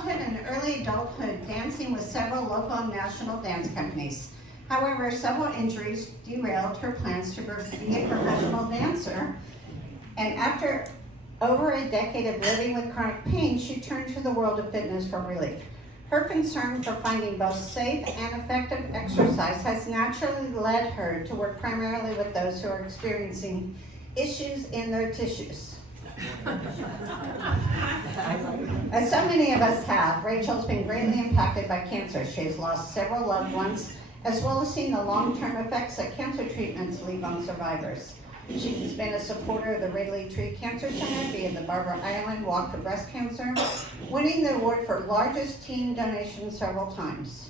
childhood and early adulthood dancing with several local and national dance companies. However, several injuries derailed her plans to be a professional dancer, and after over a decade of living with chronic pain, she turned to the world of fitness for relief. Her concern for finding both safe and effective exercise has naturally led her to work primarily with those who are experiencing issues in their tissues. As so many of us have, Rachel's been greatly impacted by cancer. She has lost several loved ones, as well as seen the long-term effects that cancer treatments leave on survivors. She's been a supporter of the Ridley Tree Cancer Center via the Barbara Island Walk for Breast Cancer, winning the award for largest team donation several times.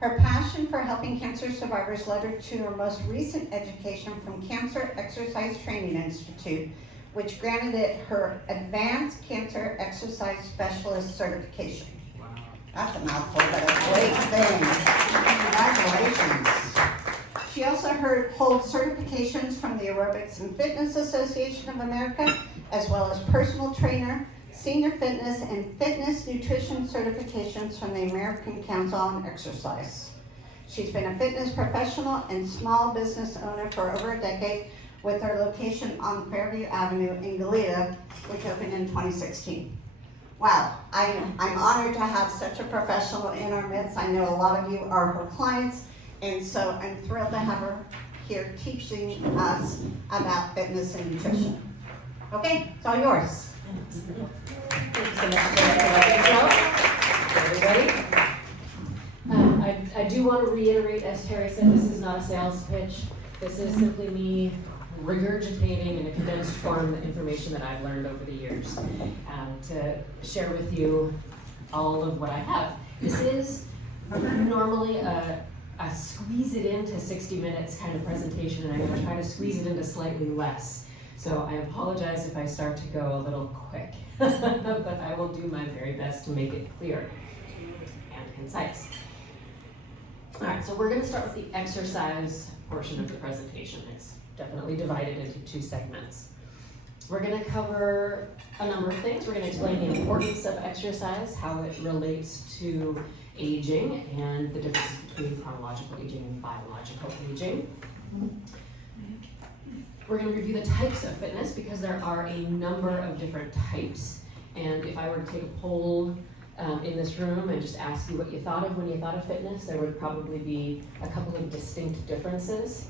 Her passion for helping cancer survivors led her to her most recent education from Cancer Exercise Training Institute, which granted it her Advanced Cancer Exercise Specialist certification. Wow. That's a mouthful, but a great thing. Congratulations. She also holds certifications from the Aerobics and Fitness Association of America, as well as personal trainer, senior fitness, and fitness nutrition certifications from the American Council on Exercise. She's been a fitness professional and small business owner for over a decade, with her location on Fairview Avenue in Goleta, which opened in 2016. Wow, I'm honored to have such a professional in our midst. I know a lot of you are her clients, and so I'm thrilled to have her here teaching us about fitness and nutrition. Okay, it's all yours. Thank you so much, everybody. I do want to reiterate, as Terry said, this is not a sales pitch. This is simply me regurgitating in a condensed form the information that I've learned over the years to share with you all of what I have. This is normally a squeeze it into 60 minutes kind of presentation, and I'm going to try to squeeze it into slightly less. So I apologize if I start to go a little quick, but I will do my very best to make it clear and concise. All right, so we're going to start with the exercise portion of the presentation. It's definitely divided into two segments. We're going to cover a number of things. We're going to explain the importance of exercise, how it relates to aging, and the differences between chronological aging and biological aging. We're going to review the types of fitness because there are a number of different types. And if I were to take a poll in this room and just ask you what you thought of when you thought of fitness, there would probably be a couple of distinct differences.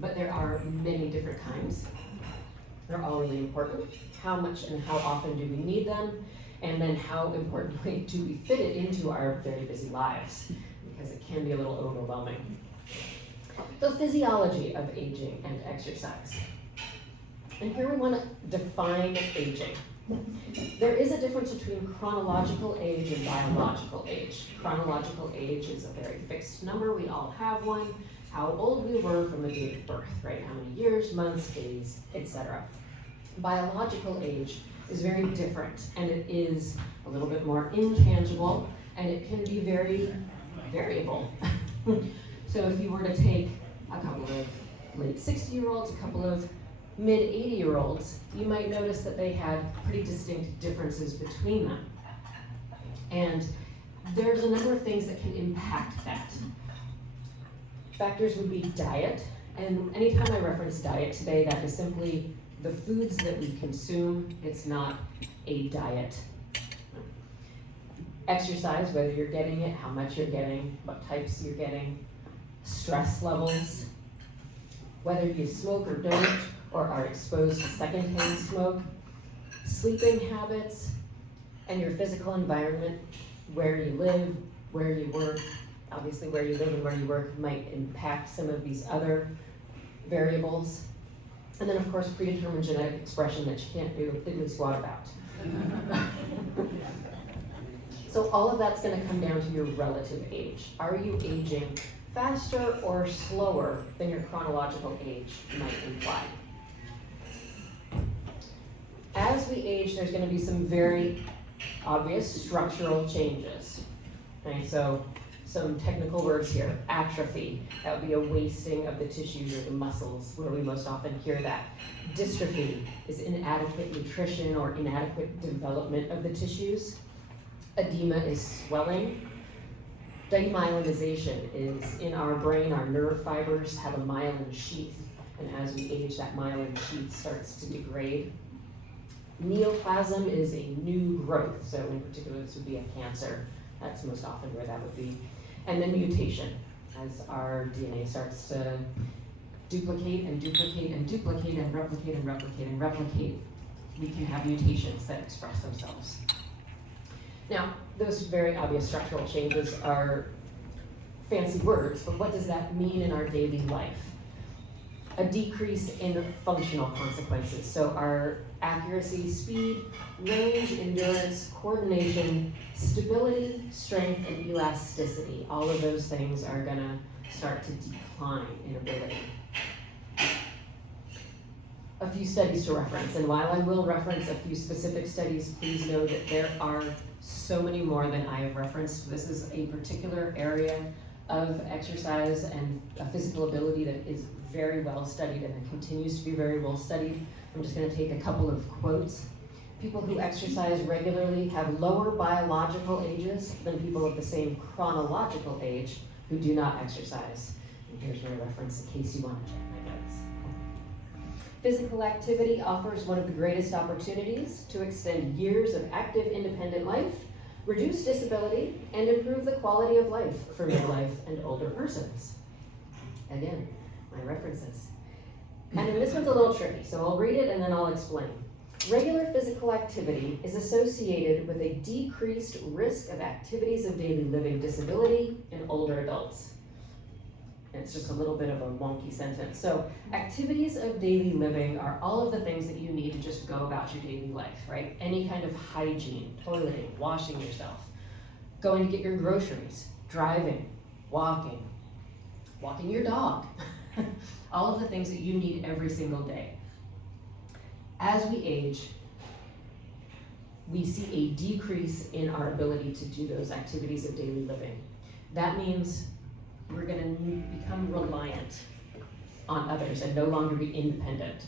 But there are many different kinds. They're all really important. How much and how often do we need them? And then how importantly do we fit it into our very busy lives? Because it can be a little overwhelming. The physiology of aging and exercise. And here we want to define aging. There is a difference between chronological age and biological age. Chronological age is a very fixed number. We all have one. How old we were from the date of birth, right? How many years, months, days, etc. Biological age is very different, and it is a little bit more intangible, and it can be very variable. So if you were to take a couple of late 60-year-olds, a couple of mid 80-year-olds, you might notice that they had pretty distinct differences between them. And there's a number of things that can impact that. Factors would be diet, and anytime I reference diet today, that is simply the foods that we consume. It's not a diet. Exercise, whether you're getting it, how much you're getting, what types you're getting, stress levels, whether you smoke or don't, or are exposed to secondhand smoke, sleeping habits, and your physical environment, where you live, where you work. Obviously, where you live and where you work might impact some of these other variables. And then, of course, predetermined genetic expression that you can't do diddly squat about. So all of that's going to come down to your relative age. Are you aging faster or slower than your chronological age might imply? As we age, there's going to be some very obvious structural changes. Okay, so some technical words here. Atrophy, that would be a wasting of the tissues or the muscles, where we most often hear that. Dystrophy is inadequate nutrition or inadequate development of the tissues. Edema is swelling. Demyelinization is in our brain, our nerve fibers have a myelin sheath, and as we age, that myelin sheath starts to degrade. Neoplasm is a new growth, so in particular this would be a cancer. That's most often where that would be. And then mutation, as our DNA starts to duplicate and duplicate and duplicate and replicate and replicate and replicate, we can have mutations that express themselves. Now, those very obvious structural changes are fancy words, but what does that mean in our daily life? A decrease in functional consequences. So our accuracy, speed, range, endurance, coordination, stability, strength, and elasticity, all of those things are gonna start to decline in ability. A few studies to reference, and while I will reference a few specific studies, please know that there are so many more than I have referenced. This is a particular area of exercise and physical ability that is very well studied, and it continues to be very well studied. I'm just going to take a couple of quotes. People who exercise regularly have lower biological ages than people of the same chronological age who do not exercise. And here's my reference in case you want to check my notes. Physical activity offers one of the greatest opportunities to extend years of active, independent life, reduce disability, and improve the quality of life for midlife and older persons. Again, my references. And then this one's a little tricky, so I'll read it and then I'll explain. Regular physical activity is associated with a decreased risk of activities of daily living disability in older adults. And it's just a little bit of a wonky sentence. So activities of daily living are all of the things that you need to just go about your daily life, right? Any kind of hygiene, toileting, washing yourself, going to get your groceries, driving, walking your dog, all of the things that you need every single day. As we age, we see a decrease in our ability to do those activities of daily living. That means we're going to become reliant on others and no longer be independent.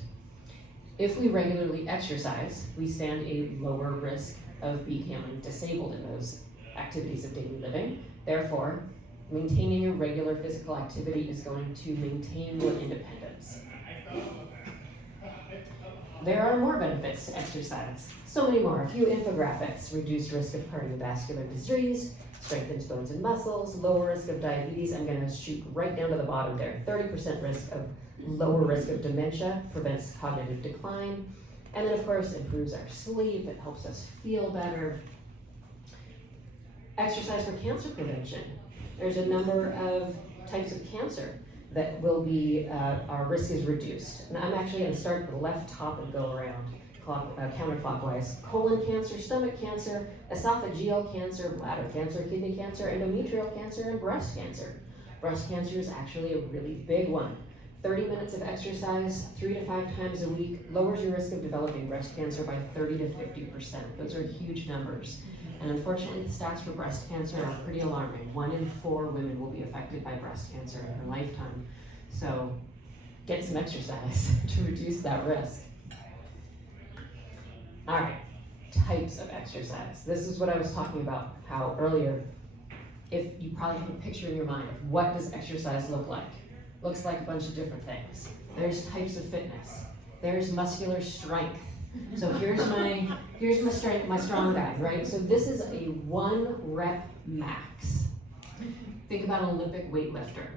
If we regularly exercise, we stand a lower risk of becoming disabled in those activities of daily living. Therefore, maintaining a regular physical activity is going to maintain your independence. There are more benefits to exercise. So many more. A few infographics. Reduced risk of cardiovascular disease, strengthens bones and muscles, lower risk of diabetes. I'm going to shoot right down to the bottom there. 30% risk of lower risk of dementia, prevents cognitive decline. And then of course, improves our sleep. It helps us feel better. Exercise for cancer prevention. There's a number of types of cancer that will be, our risk is reduced. And I'm actually going to start at the left top and go around counterclockwise. Colon cancer, stomach cancer, esophageal cancer, bladder cancer, kidney cancer, endometrial cancer, and breast cancer. Breast cancer is actually a really big one. 30 minutes of exercise, 3 to 5 times a week, lowers your risk of developing breast cancer by 30 to 50%. Those are huge numbers. And unfortunately, the stats for breast cancer are pretty alarming. 1 in 4 women will be affected by breast cancer in her lifetime. So get some exercise to reduce that risk. All right, types of exercise. This is what I was talking about, how earlier, if you probably have a picture in your mind of what does exercise look like. Looks like a bunch of different things. There's types of fitness. There's muscular strength. So here's my strength, my strong guy, right? So this is a 1 rep max. Think about an Olympic weightlifter.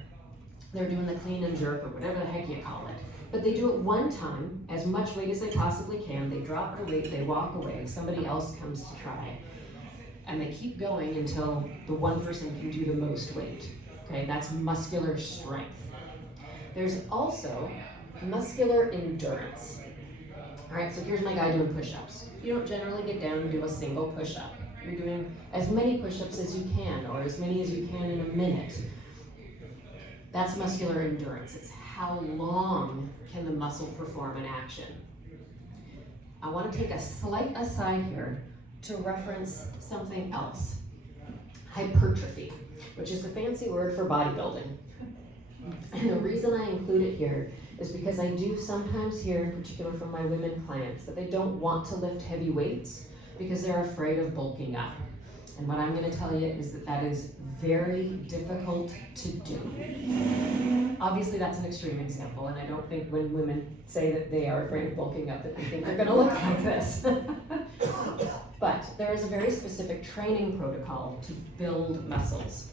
They're doing the clean and jerk or whatever the heck you call it. But they do it one time, as much weight as they possibly can. They drop their weight, they walk away, somebody else comes to try. And they keep going until the one person can do the most weight. Okay, that's muscular strength. There's also muscular endurance. All right, so here's my guy doing push-ups. You don't generally get down and do a single push-up. You're doing as many push-ups as you can, or as many as you can in a minute. That's muscular endurance. It's how long can the muscle perform an action. I want to take a slight aside here to reference something else. Hypertrophy, which is the fancy word for bodybuilding. And the reason I include it here is because I do sometimes hear, in particular from my women clients, that they don't want to lift heavy weights because they're afraid of bulking up. And what I'm gonna tell you is that that is very difficult to do. Obviously, that's an extreme example, and I don't think when women say that they are afraid of bulking up that they think they're gonna look like this. But there is a very specific training protocol to build muscles.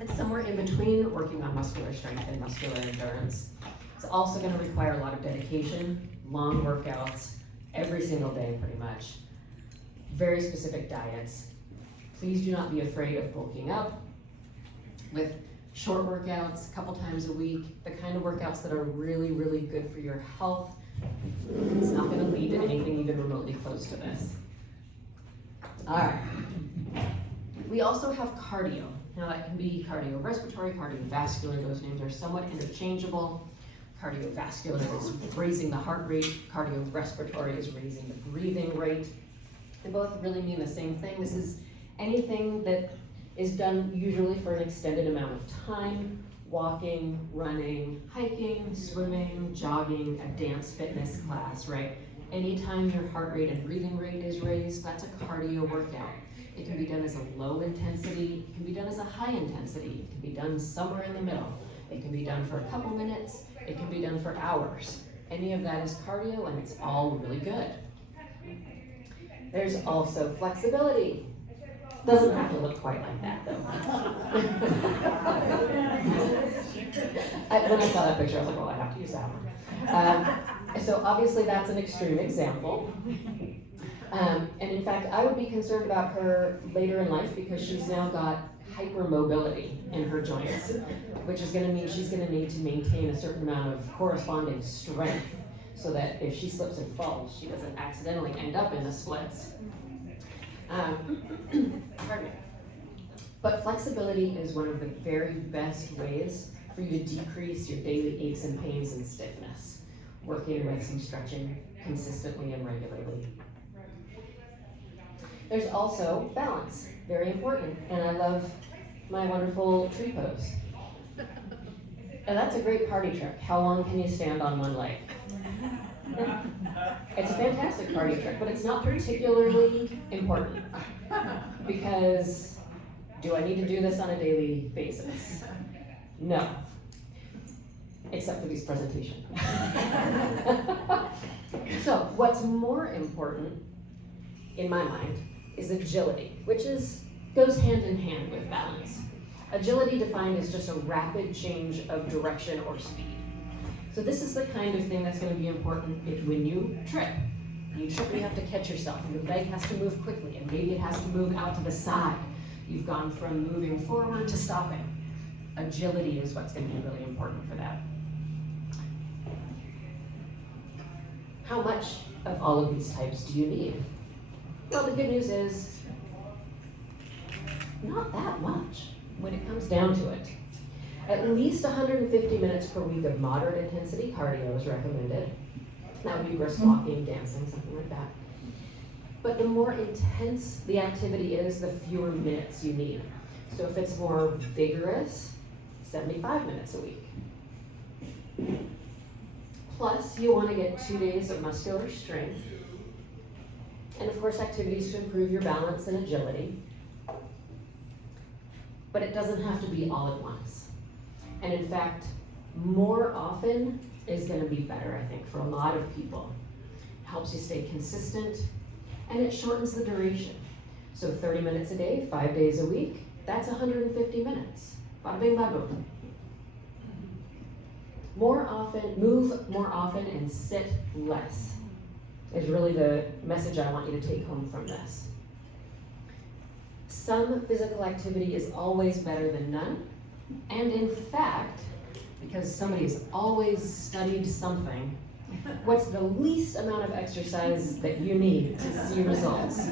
It's somewhere in between working on muscular strength and muscular endurance. It's also gonna require a lot of dedication, long workouts, every single day pretty much, very specific diets. Please do not be afraid of bulking up with short workouts, a couple times a week, the kind of workouts that are really, really good for your health. It's not gonna lead to anything even remotely close to this. All right. We also have cardio. Now that can be cardiorespiratory, cardiovascular, those names are somewhat interchangeable. Cardiovascular is raising the heart rate, cardiorespiratory is raising the breathing rate. They both really mean the same thing. This is anything that is done usually for an extended amount of time, walking, running, hiking, swimming, jogging, a dance fitness class, right? Anytime your heart rate and breathing rate is raised, that's a cardio workout. It can be done as a low intensity, it can be done as a high intensity, it can be done somewhere in the middle. It can be done for a couple minutes, it can be done for hours. Any of that is cardio and it's all really good. There's also flexibility. Doesn't have to look quite like that though. When I saw that picture, I was like, well, I have to use that one. So obviously that's an extreme example. And in fact, I would be concerned about her later in life because she's now got hypermobility in her joints, which is gonna mean she's gonna need to maintain a certain amount of corresponding strength so that if she slips and falls, she doesn't accidentally end up in the splits. Pardon me. But flexibility is one of the very best ways for you to decrease your daily aches and pains and stiffness, working with some stretching consistently and regularly. There's also balance, very important, and I love my wonderful tree pose. And that's a great party trick. How long can you stand on one leg? It's a fantastic cardio trick, but it's not particularly important because do I need to do this on a daily basis? No, except for these presentations. So what's more important in my mind is agility, which goes hand in hand with balance. Agility defined as just a rapid change of direction or speed. So this is the kind of thing that's going to be important when you trip. You trip and you have to catch yourself. Your leg has to move quickly and maybe it has to move out to the side. You've gone from moving forward to stopping. Agility is what's going to be really important for that. How much of all of these types do you need? Well, the good news is not that much when it comes down to it. At least 150 minutes per week of moderate intensity cardio is recommended. That would be brisk walking, dancing, something like that. But the more intense the activity is, the fewer minutes you need. So if it's more vigorous, 75 minutes a week. Plus, you want to get 2 days of muscular strength. And of course, activities to improve your balance and agility. But it doesn't have to be all at once. And in fact, more often is going to be better, I think, for a lot of people. It helps you stay consistent, and it shortens the duration. So 30 minutes a day, 5 days a week, that's 150 minutes. Bada bing, bada boom. Move more often and sit less is really the message I want you to take home from this. Some physical activity is always better than none. And in fact, because somebody has always studied something, what's the least amount of exercise that you need to see results?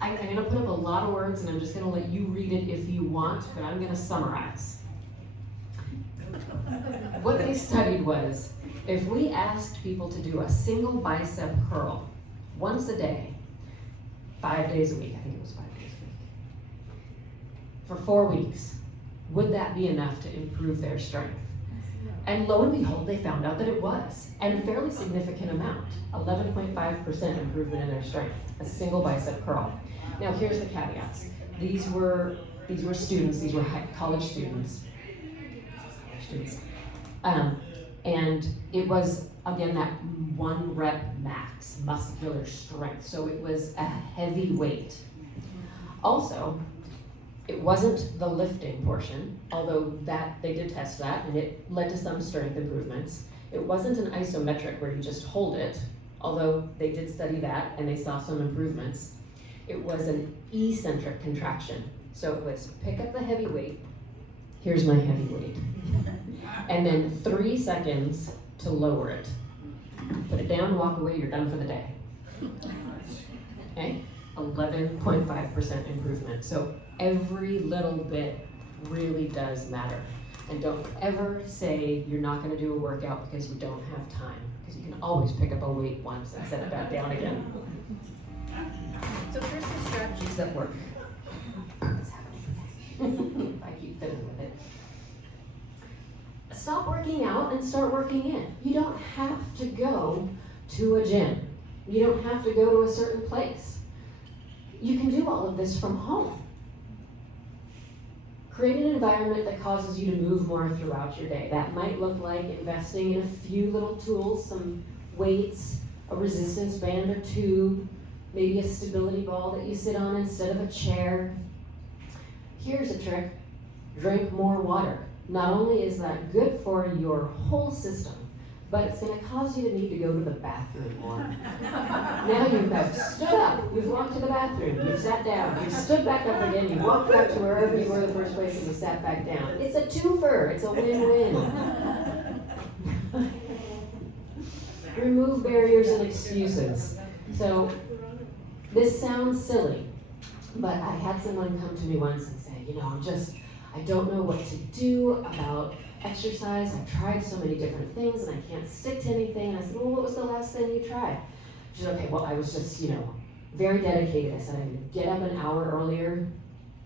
I'm going to put up a lot of words and I'm just going to let you read it if you want, but I'm going to summarize. What they studied was, if we asked people to do a single bicep curl once a day, 5 days a week, I think it was 5 days a week, for 4 weeks, would that be enough to improve their strength? And lo and behold, they found out that it was, and a fairly significant amount, 11.5% improvement in their strength, a single bicep curl. Now here's the caveats. These were students, these were college students. And it was, again, that 1 rep max muscular strength, so it was a heavy weight. Also, it wasn't the lifting portion, although that they did test that and it led to some strength improvements. It wasn't an isometric where you just hold it, although they did study that and they saw some improvements. It was an eccentric contraction. So it was pick up the heavy weight, here's my heavy weight, and then 3 seconds to lower it. Put it down, walk away, you're done for the day. Okay, 11.5% improvement. So every little bit really does matter. And don't ever say you're not gonna do a workout because you don't have time, because you can always pick up a weight once and set it back down again. So here's some strategies that work. What's happening? I keep fiddling with it. Stop working out and start working in. You don't have to go to a gym. You don't have to go to a certain place. You can do all of this from home. Create an environment that causes you to move more throughout your day. That might look like investing in a few little tools, some weights, a resistance band or tube, maybe a stability ball that you sit on instead of a chair. Here's a trick: drink more water. Not only is that good for your whole system, but it's going to cause you to need to go to the bathroom more. Now you have stood up, you've walked to the bathroom, you've sat down, you've stood back up again, you walked back to wherever you were the first place and you sat back down. It's a twofer, it's a win-win. Remove barriers and excuses. So this sounds silly, but I had someone come to me once and say, I don't know what to do about exercise. I've tried so many different things and I can't stick to anything. And I said, well, what was the last thing you tried? She said, okay, well, I was just, very dedicated. I said I would get up an hour earlier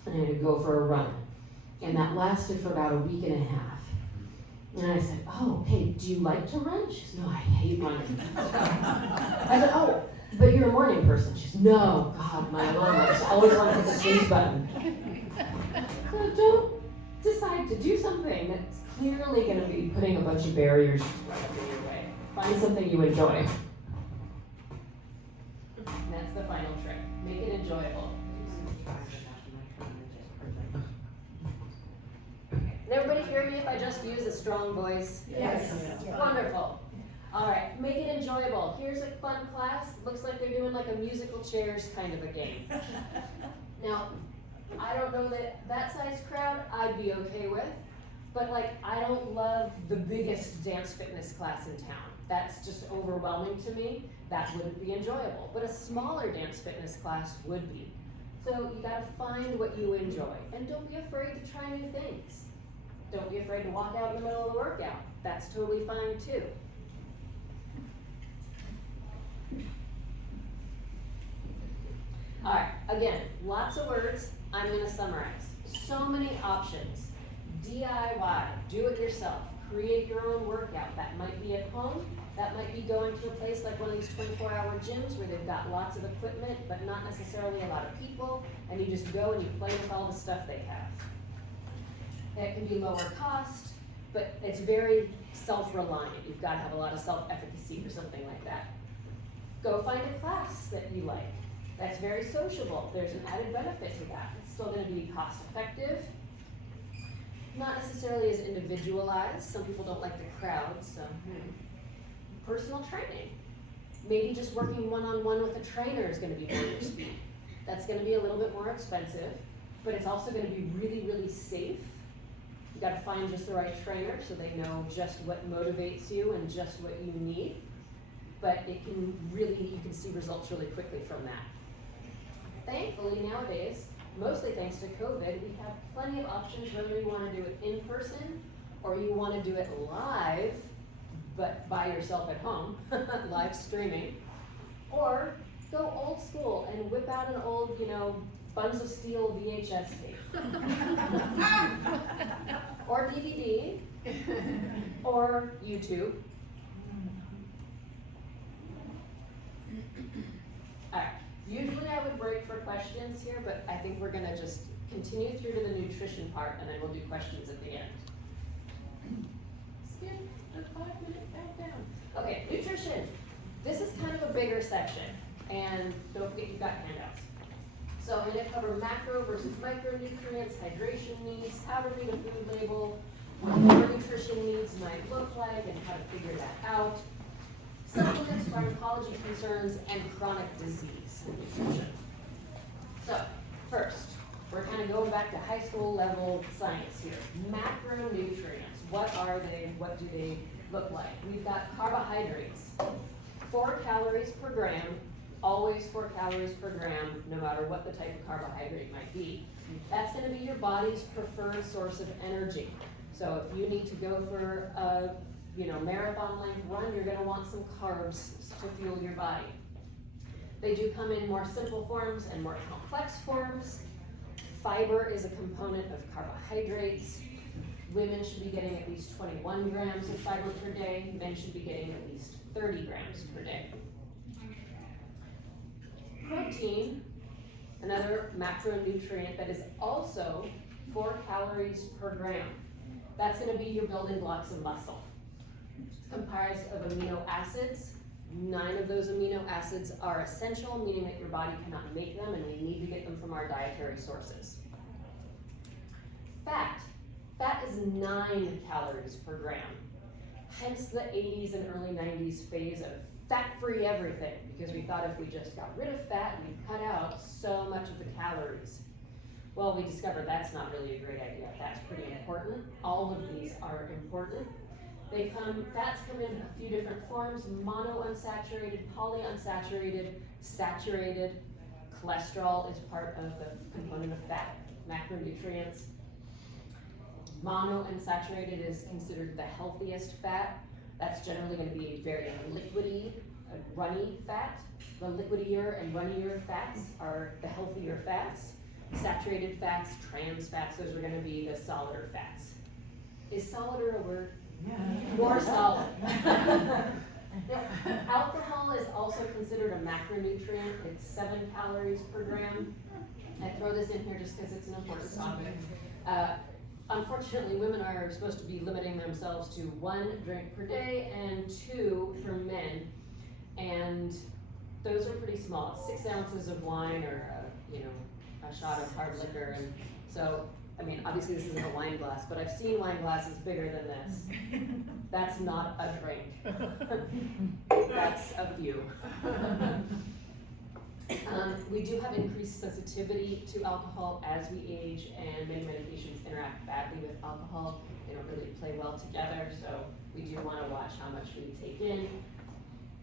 and I would go for a run. And that lasted for about a week and a half. And I said, oh, okay, do you like to run? She said, no, I hate running. I said, oh, but you're a morning person. She said, no, God, my alarm, I just always want to hit the snooze button. So don't decide to do something that's clearly going to be putting a bunch of barriers right up in your way. Find something you enjoy. And that's the final trick. Make it enjoyable. Can everybody hear me if I just use a strong voice? Yes. Wonderful. All right, make it enjoyable. Here's a fun class. Looks like they're doing like a musical chairs kind of a game. Now, I don't know that size crowd I'd be okay with, but I don't love the biggest dance fitness class in town. That's just overwhelming to me. That wouldn't be enjoyable. But a smaller dance fitness class would be. So you gotta find what you enjoy. And don't be afraid to try new things. Don't be afraid to walk out in the middle of the workout. That's totally fine too. All right, again, lots of words. I'm going to summarize. So many options. DIY, do it yourself. Create your own workout. That might be at home. That might be going to a place like one of these 24-hour gyms where they've got lots of equipment, but not necessarily a lot of people, and you just go and you play with all the stuff they have. It can be lower cost, but it's very self-reliant. You've got to have a lot of self-efficacy for something like that. Go find a class that you like. That's very sociable. There's an added benefit to that. It's still going to be cost effective, not necessarily as individualized. Some people don't like the crowd, so personal training. Maybe just working one-on-one with a trainer is going to be more your speed. That's going to be a little bit more expensive, but it's also going to be really, really safe. You got to find just the right trainer so they know just what motivates you and just what you need. But it can really, you can see results really quickly from that. Thankfully nowadays, mostly thanks to COVID, we have plenty of options whether you want to do it in person or you want to do it live, but by yourself at home, live streaming, or go old school and whip out an old, Buns of Steel VHS tape. Or DVD, or YouTube. Alright, usually I would break for questions here, but I think we're gonna just continue through to the nutrition part and then we'll do questions at the end. Skip the 5-minute countdown. Okay, nutrition. This is kind of a bigger section, and don't forget you've got handouts. So I'm gonna cover macro versus micronutrients, hydration needs, how to read a food label, what your nutrition needs might look like, and how to figure that out. Supplements, pharmacology concerns, and chronic disease and nutrition. So, first, we're kind of going back to high school level science here. Macronutrients, what are they, what do they look like? We've got carbohydrates, 4 calories per gram, always 4 calories per gram, no matter what the type of carbohydrate might be. That's gonna be your body's preferred source of energy. So if you need to go for a marathon length run, you're gonna want some carbs to fuel your body. They do come in more simple forms and more complex forms. Fiber is a component of carbohydrates. Women should be getting at least 21 grams of fiber per day. Men should be getting at least 30 grams per day. Protein, another macronutrient that is also 4 calories per gram. That's gonna be your building blocks of muscle. It's comprised of amino acids. 9 of those amino acids are essential, meaning that your body cannot make them and we need to get them from our dietary sources. Fat. Fat is 9 calories per gram. Hence the 80s and early 90s phase of fat-free everything, because we thought if we just got rid of fat, we'd cut out so much of the calories. Well, we discovered that's not really a great idea. Fat's pretty important. All of these are important. Fats come in a few different forms: monounsaturated, polyunsaturated, saturated. Cholesterol is part of the component of fat, macronutrients. Monounsaturated is considered the healthiest fat. That's generally going to be a very liquidy, runny fat. The liquidier and runnier fats are the healthier fats. Saturated fats, trans fats, those are going to be the solider fats. Is solider a word? Yeah. More solid. Alcohol is also considered a macronutrient. It's 7 calories per gram. I throw this in here just because it's an important topic. Unfortunately, women are supposed to be limiting themselves to 1 drink per day and 2 for men. And those are pretty small. It's 6 ounces of wine or a shot of hard liquor. And so, I mean, obviously this isn't a wine glass, but I've seen wine glasses bigger than this. That's not a drink. That's a few. We do have increased sensitivity to alcohol as we age, and many medications interact badly with alcohol. They don't really play well together, so we do want to watch how much we take in.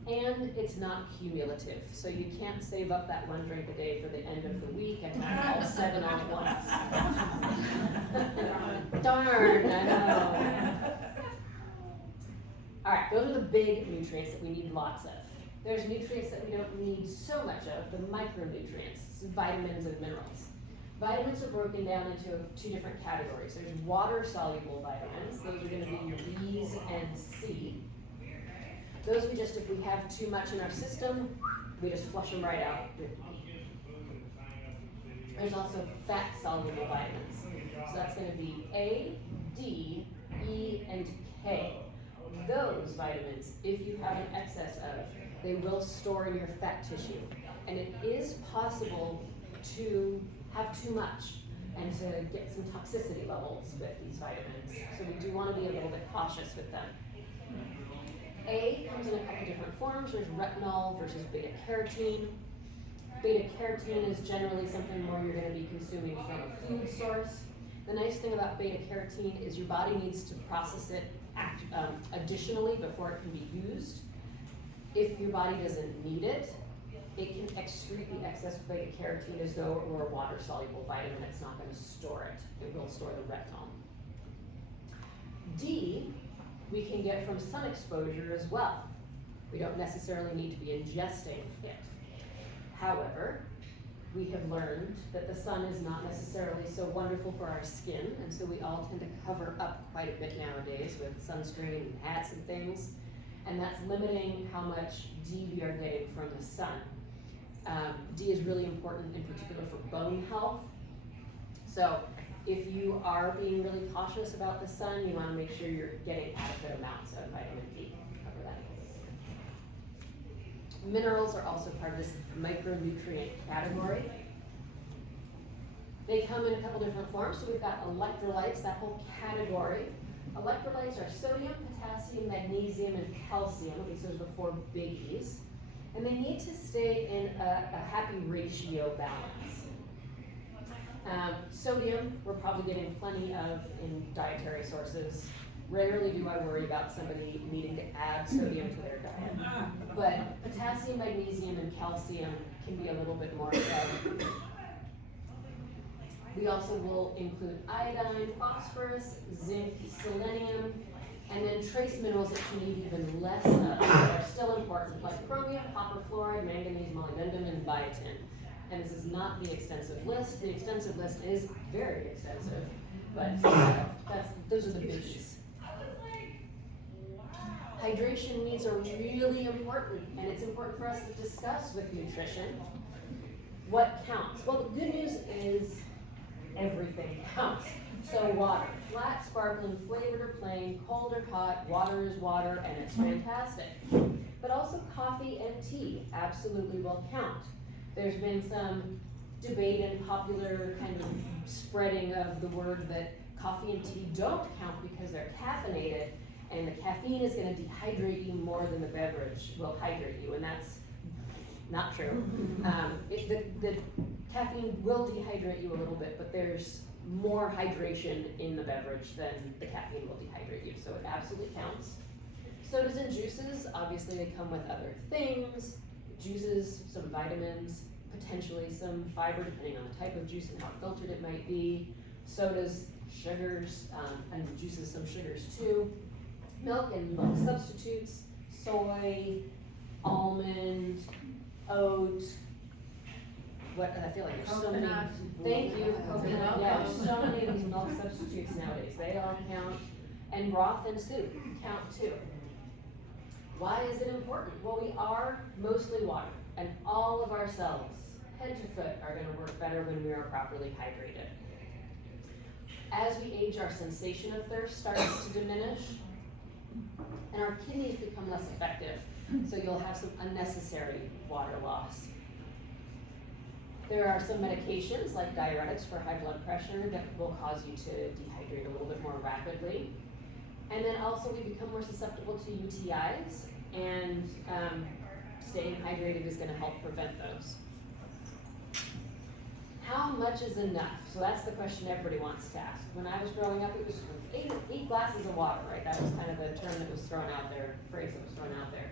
And it's not cumulative, so you can't save up that 1 drink a day for the end of the week and have all 7 all at once. Darn, I know. All right, those are the big nutrients that we need lots of. There's nutrients that we don't need so much of, the micronutrients, vitamins and minerals. Vitamins are broken down into 2 different categories. There's water-soluble vitamins. Those are going to be your B's and C. Those if we have too much in our system, we just flush them right out. There's also fat-soluble vitamins. So that's going to be A, D, E, and K. Those vitamins, if you have an excess of, they will store in your fat tissue. And it is possible to have too much and to get some toxicity levels with these vitamins. So we do want to be a little bit cautious with them. A comes in a couple different forms. There's retinol versus beta-carotene. Beta-carotene is generally something more you're going to be consuming from a food source. The nice thing about beta-carotene is your body needs to process it additionally before it can be used. If your body doesn't need it, it can excrete the excess beta-carotene as though it were a water-soluble vitamin. It's not going to store it. It will store the retinol. D, we can get from sun exposure as well. We don't necessarily need to be ingesting it. However, we have learned that the sun is not necessarily so wonderful for our skin, and so we all tend to cover up quite a bit nowadays with sunscreen and hats and things, and that's limiting how much D we are getting from the sun. D is really important in particular for bone health. So if you are being really cautious about the sun, you want to make sure you're getting adequate amounts of vitamin D. Cover that. Minerals are also part of this micronutrient category. They come in a couple different forms. So we've got electrolytes, that whole category. Electrolytes are sodium, potassium, magnesium, and calcium. These are the four biggies. And they need to stay in a happy ratio balance. Sodium, we're probably getting plenty of in dietary sources. Rarely do I worry about somebody needing to add sodium to their diet. But potassium, magnesium, and calcium can be a little bit more said. We also will include iodine, phosphorus, zinc, selenium, and then trace minerals that you need even less of that are still important, like chromium, copper, fluoride, manganese, molybdenum, and biotin. And this is not the extensive list. The extensive list is very extensive, but those are the biggies. Hydration needs are really important, and it's important for us to discuss with nutrition what counts. Well, the good news is everything counts. So water, flat, sparkling, flavored or plain, cold or hot, water is water, and it's fantastic. But also coffee and tea absolutely will count. There's been some debate and popular kind of spreading of the word that coffee and tea don't count because they're caffeinated, and the caffeine is going to dehydrate you more than the beverage will hydrate you, and that's not true. The caffeine will dehydrate you a little bit, but there's more hydration in the beverage than the caffeine will dehydrate you, so it absolutely counts. Sodas and juices, obviously they come with other things. Juices, some vitamins, potentially some fiber depending on the type of juice and how filtered it might be. Sodas, sugars, and juices, some sugars too. Milk and milk substitutes, soy, almond, oat. What, I feel like there's so many. Thank you, coconut. Yeah, there's so many of these milk substitutes nowadays. They all count. And broth and soup count too. Why is it important? Well, we are mostly water, and all of our cells, head to foot, are going to work better when we are properly hydrated. As we age, our sensation of thirst starts to diminish, and our kidneys become less effective, so you'll have some unnecessary water loss. There are some medications, like diuretics for high blood pressure, that will cause you to dehydrate a little bit more rapidly. And then also we become more susceptible to UTIs, and staying hydrated is going to help prevent those. How much is enough? So that's the question everybody wants to ask. When I was growing up, it was eight glasses of water, right? That was kind of the term that was thrown out there, phrase that was thrown out there.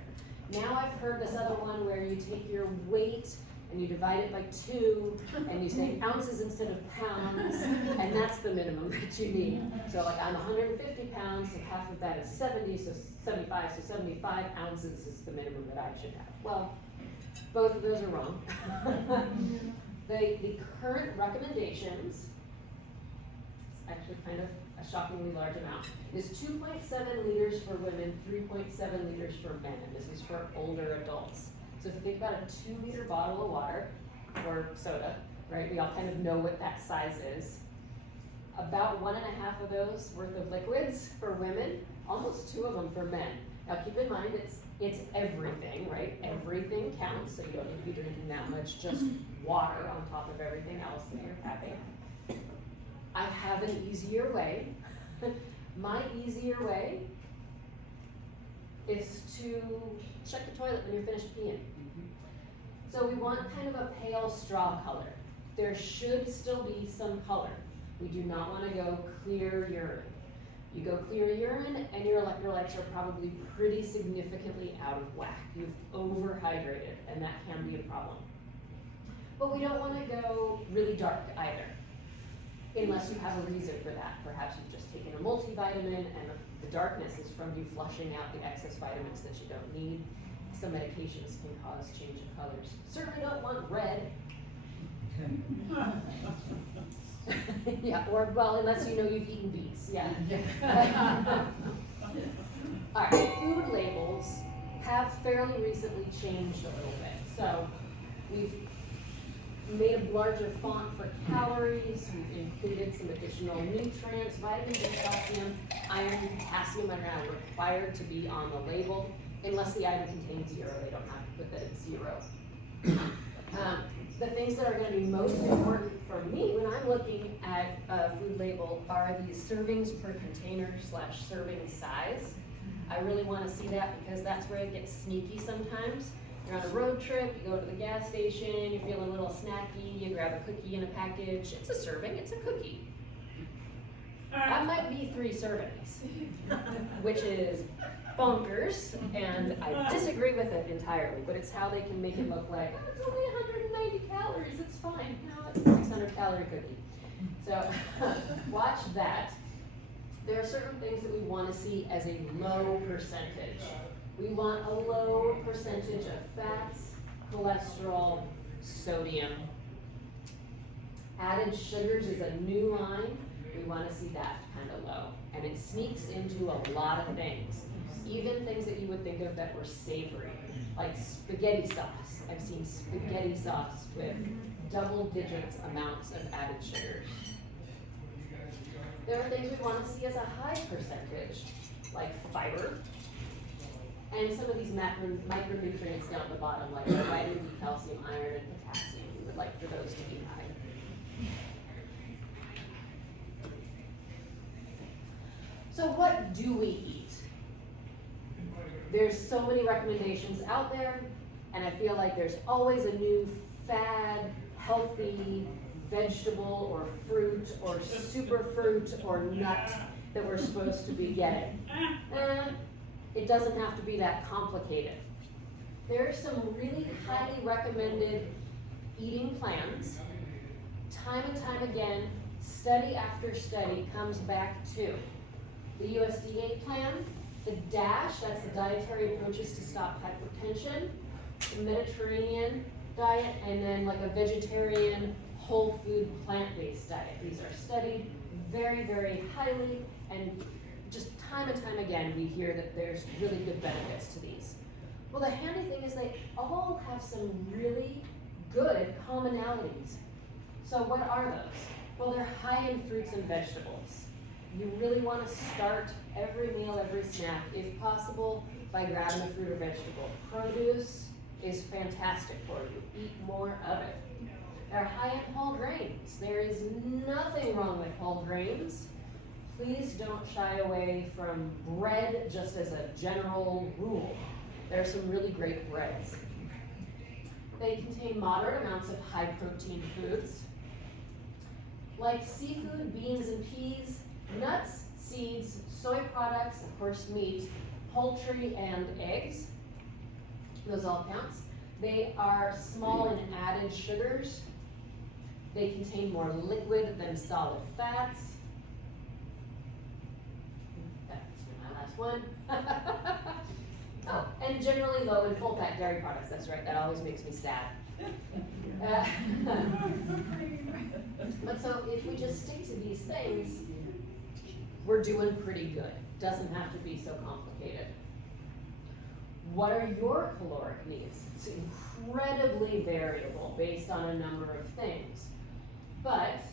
Now I've heard this other one where you take your weight and you divide it by 2, and you say ounces instead of pounds, and that's the minimum that you need. So like I'm 150 pounds, so half of that is 70, so 75, so 75 ounces is the minimum that I should have. Well, both of those are wrong. The current recommendations, actually kind of a shockingly large amount, is 2.7 liters for women, 3.7 liters for men, and this is for older adults. So if you think about a 2-liter bottle of water, or soda, right, we all kind of know what that size is. About 1.5 of those worth of liquids for women, almost 2 of them for men. Now keep in mind, it's everything, right? Everything counts, so you don't need to be drinking that much, just water on top of everything else that you're having. I have an easier way. My easier way is to check the toilet when you're finished peeing. So we want kind of a pale straw color. There should still be some color. We do not want to go clear urine. You go clear urine and your electrolytes are probably pretty significantly out of whack. You've overhydrated, and that can be a problem. But we don't want to go really dark either, unless you have a reason for that. Perhaps you've just taken a multivitamin and the darkness is from you flushing out the excess vitamins that you don't need. Some medications can cause change of colors. Certainly don't want red. Yeah, or, well, unless you know you've eaten beets, yeah. All right, food labels have fairly recently changed a little bit. So we've made a larger font for calories, we've included some additional nutrients, vitamins, calcium, iron, potassium are now required to be on the label. Unless the item contains 0, they don't have to put that it's 0. The things that are going to be most important for me when I'm looking at a food label are these servings per container / serving size. I really want to see that because that's where it gets sneaky sometimes. You're on a road trip, you go to the gas station, you're feeling a little snacky, you grab a cookie in a package. It's a serving, it's a cookie. That might be 3 servings, which is bonkers, and I disagree with it entirely, but it's how they can make it look like, oh, it's only 190 calories, it's fine. No, it's a 600 calorie cookie. So watch that. There are certain things that we want to see as a low percentage. We want a low percentage of fats, cholesterol, sodium. Added sugars is a new line. We want to see that kind of low. And it sneaks into a lot of things. Even things that you would think of that were savory, like spaghetti sauce. I've seen spaghetti sauce with double-digit amounts of added sugars. There are things we want to see as a high percentage, like fiber, and some of these micronutrients down at the bottom, like vitamin D, calcium, iron, and potassium. We would like for those to be high. So what do we eat? There's so many recommendations out there, and I feel like there's always a new fad, healthy vegetable or fruit or superfruit or nut that we're supposed to be getting. It doesn't have to be that complicated. There are some really highly recommended eating plans. Time and time again, study after study comes back to the USDA plan, the DASH, that's the Dietary Approaches to Stop Hypertension, the Mediterranean diet, and then like a vegetarian, whole food, plant-based diet. These are studied very, very highly, and just time and time again, we hear that there's really good benefits to these. Well, the handy thing is they all have some really good commonalities. So what are those? Well, they're high in fruits and vegetables. You really want to start every meal, every snack, if possible, by grabbing a fruit or vegetable. Produce is fantastic for you. Eat more of it. They're high in whole grains. There is nothing wrong with whole grains. Please don't shy away from bread just as a general rule. There are some really great breads. They contain moderate amounts of high protein foods, like seafood, beans and peas, nuts, seeds, soy products, of course meat, poultry, and eggs. Those all count. They are small in added sugars. They contain more liquid than solid fats. That's my last one. Oh, and generally low in full fat dairy products. That's right, that always makes me sad. But so if we just stick to these things, we're doing pretty good. Doesn't have to be so complicated. What are your caloric needs? It's incredibly variable based on a number of things. But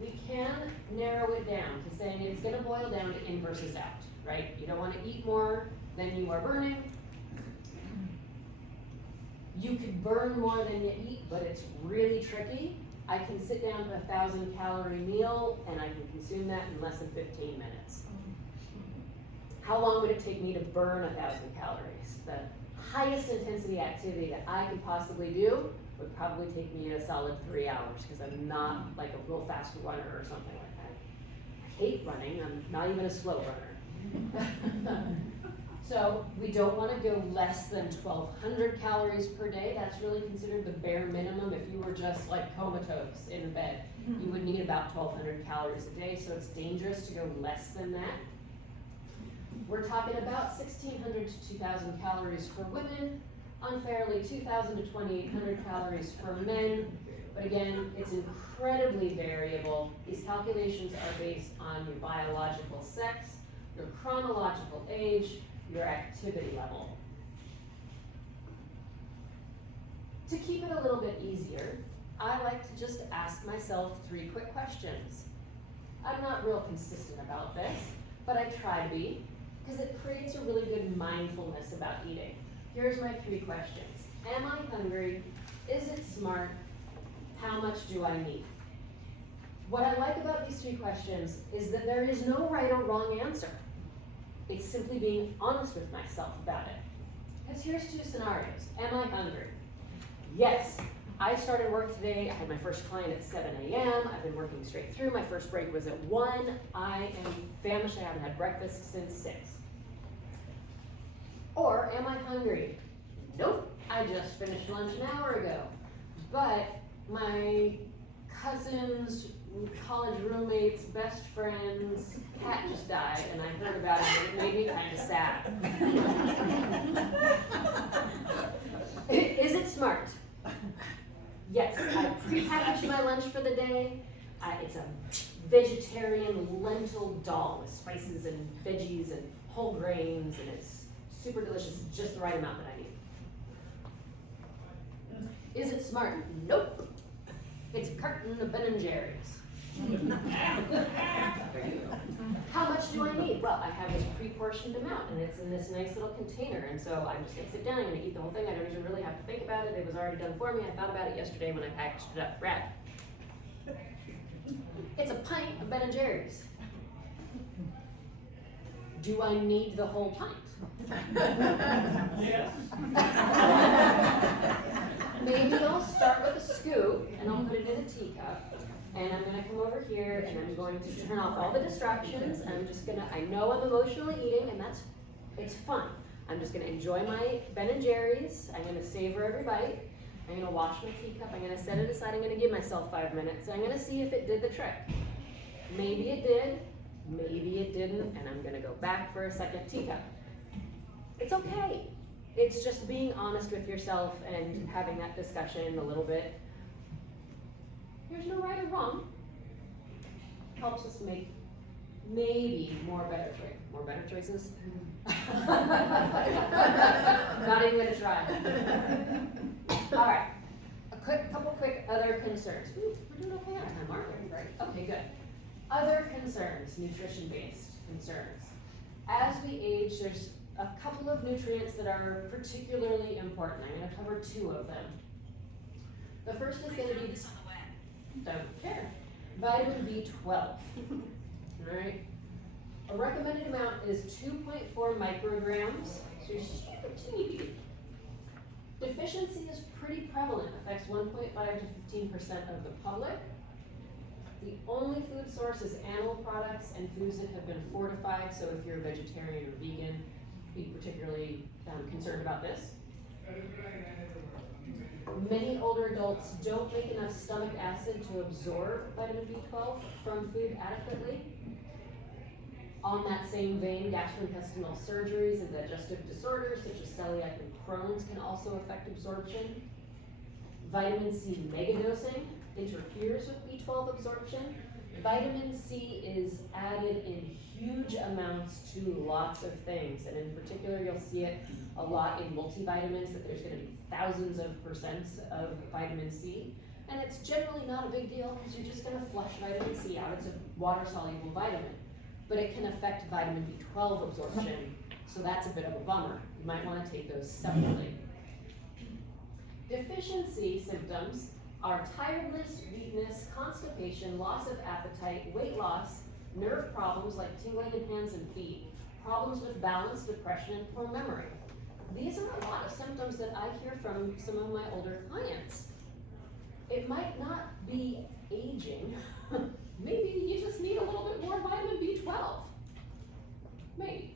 we can narrow it down to saying it's going to boil down to in versus out, right? You don't want to eat more than you are burning. You could burn more than you eat, but it's really tricky. I can sit down to a 1,000-calorie meal and I can consume that in less than 15 minutes. How long would it take me to burn 1,000 calories? The highest intensity activity that I could possibly do would probably take me a solid 3 hours because I'm not like a real fast runner or something like that. I hate running, I'm not even a slow runner. So we don't want to go less than 1,200 calories per day. That's really considered the bare minimum. If you were just like comatose in bed, you would need about 1,200 calories a day, so it's dangerous to go less than that. We're talking about 1,600 to 2,000 calories for women, unfairly 2,000 to 2,800 calories for men. But again, it's incredibly variable. These calculations are based on your biological sex, your chronological age, your activity level. To keep it a little bit easier, I like to just ask myself 3 quick questions. I'm not real consistent about this, but I try to be, because it creates a really good mindfulness about eating. Here's my 3 questions. Am I hungry? Is it smart? How much do I need? What I like about these 3 questions is that there is no right or wrong answer. It's simply being honest with myself about it. Because here's 2 scenarios. Am I hungry? Yes. I started work today. I had my first client at 7 a.m. I've been working straight through. My first break was at 1. I am famished. I haven't had breakfast since 6. Or am I hungry? Nope. I just finished lunch an hour ago. But my cousin's college roommate's best friend's cat just died, and I heard about it, and it made me kind of sad. Is it smart? Yes, I prepackaged my lunch for the day. It's a vegetarian lentil dal with spices and veggies and whole grains, and it's super delicious, just the right amount that I need. Is it smart? Nope. It's a carton of Ben & Jerry's. How much do I need? Well, I have this pre-portioned amount, and it's in this nice little container, and so I'm just gonna sit down, I'm gonna eat the whole thing. I don't even really have to think about it. It was already done for me. I thought about it yesterday when I packaged it up. Rad. It's a pint of Ben & Jerry's. Do I need the whole pint? Yes. Maybe I'll start with a scoop, and I'll put it in a teacup. And I'm gonna come over here and I'm going to turn off all the distractions. I'm just gonna, I know I'm emotionally eating, and it's fun. I'm just gonna enjoy my Ben & Jerry's. I'm gonna savor every bite. I'm gonna wash my teacup. I'm gonna set it aside. I'm gonna give myself 5 minutes. I'm gonna see if it did the trick. Maybe it did, maybe it didn't, and I'm gonna go back for a second teacup. It's okay. It's just being honest with yourself and having that discussion a little bit. There's no right or wrong. Helps us make maybe more better choices. Not even gonna try. All right, couple quick other concerns. Ooh, we're doing okay on time, aren't we? Right. Okay, good. Other concerns, nutrition-based concerns. As we age, there's a couple of nutrients that are particularly important. I'm gonna cover 2 of them. The first is gonna be, don't care, vitamin B12. All right. A recommended amount is 2.4 micrograms. So you're super teeny. Deficiency is pretty prevalent, affects 1.5 to 15% of the public. The only food source is animal products and foods that have been fortified. So if you're a vegetarian or vegan, be particularly concerned about this. Many older adults don't make enough stomach acid to absorb vitamin B12 from food adequately. On that same vein, gastrointestinal surgeries and digestive disorders such as celiac and Crohn's can also affect absorption. Vitamin C megadosing interferes with B12 absorption. Vitamin C is added in huge amounts to lots of things, and in particular you'll see it a lot in multivitamins, that there's going to be thousands of percents of vitamin C, and it's generally not a big deal because you're just going to flush vitamin C out. It's a water-soluble vitamin, but it can affect vitamin B12 absorption, so that's a bit of a bummer. You might want to take those separately. Deficiency symptoms are tiredness, weakness, constipation, loss of appetite, weight loss, nerve problems like tingling in hands and feet, problems with balance, depression, and poor memory. These are a lot of symptoms that I hear from some of my older clients. It might not be aging. Maybe you just need a little bit more vitamin B12. Maybe.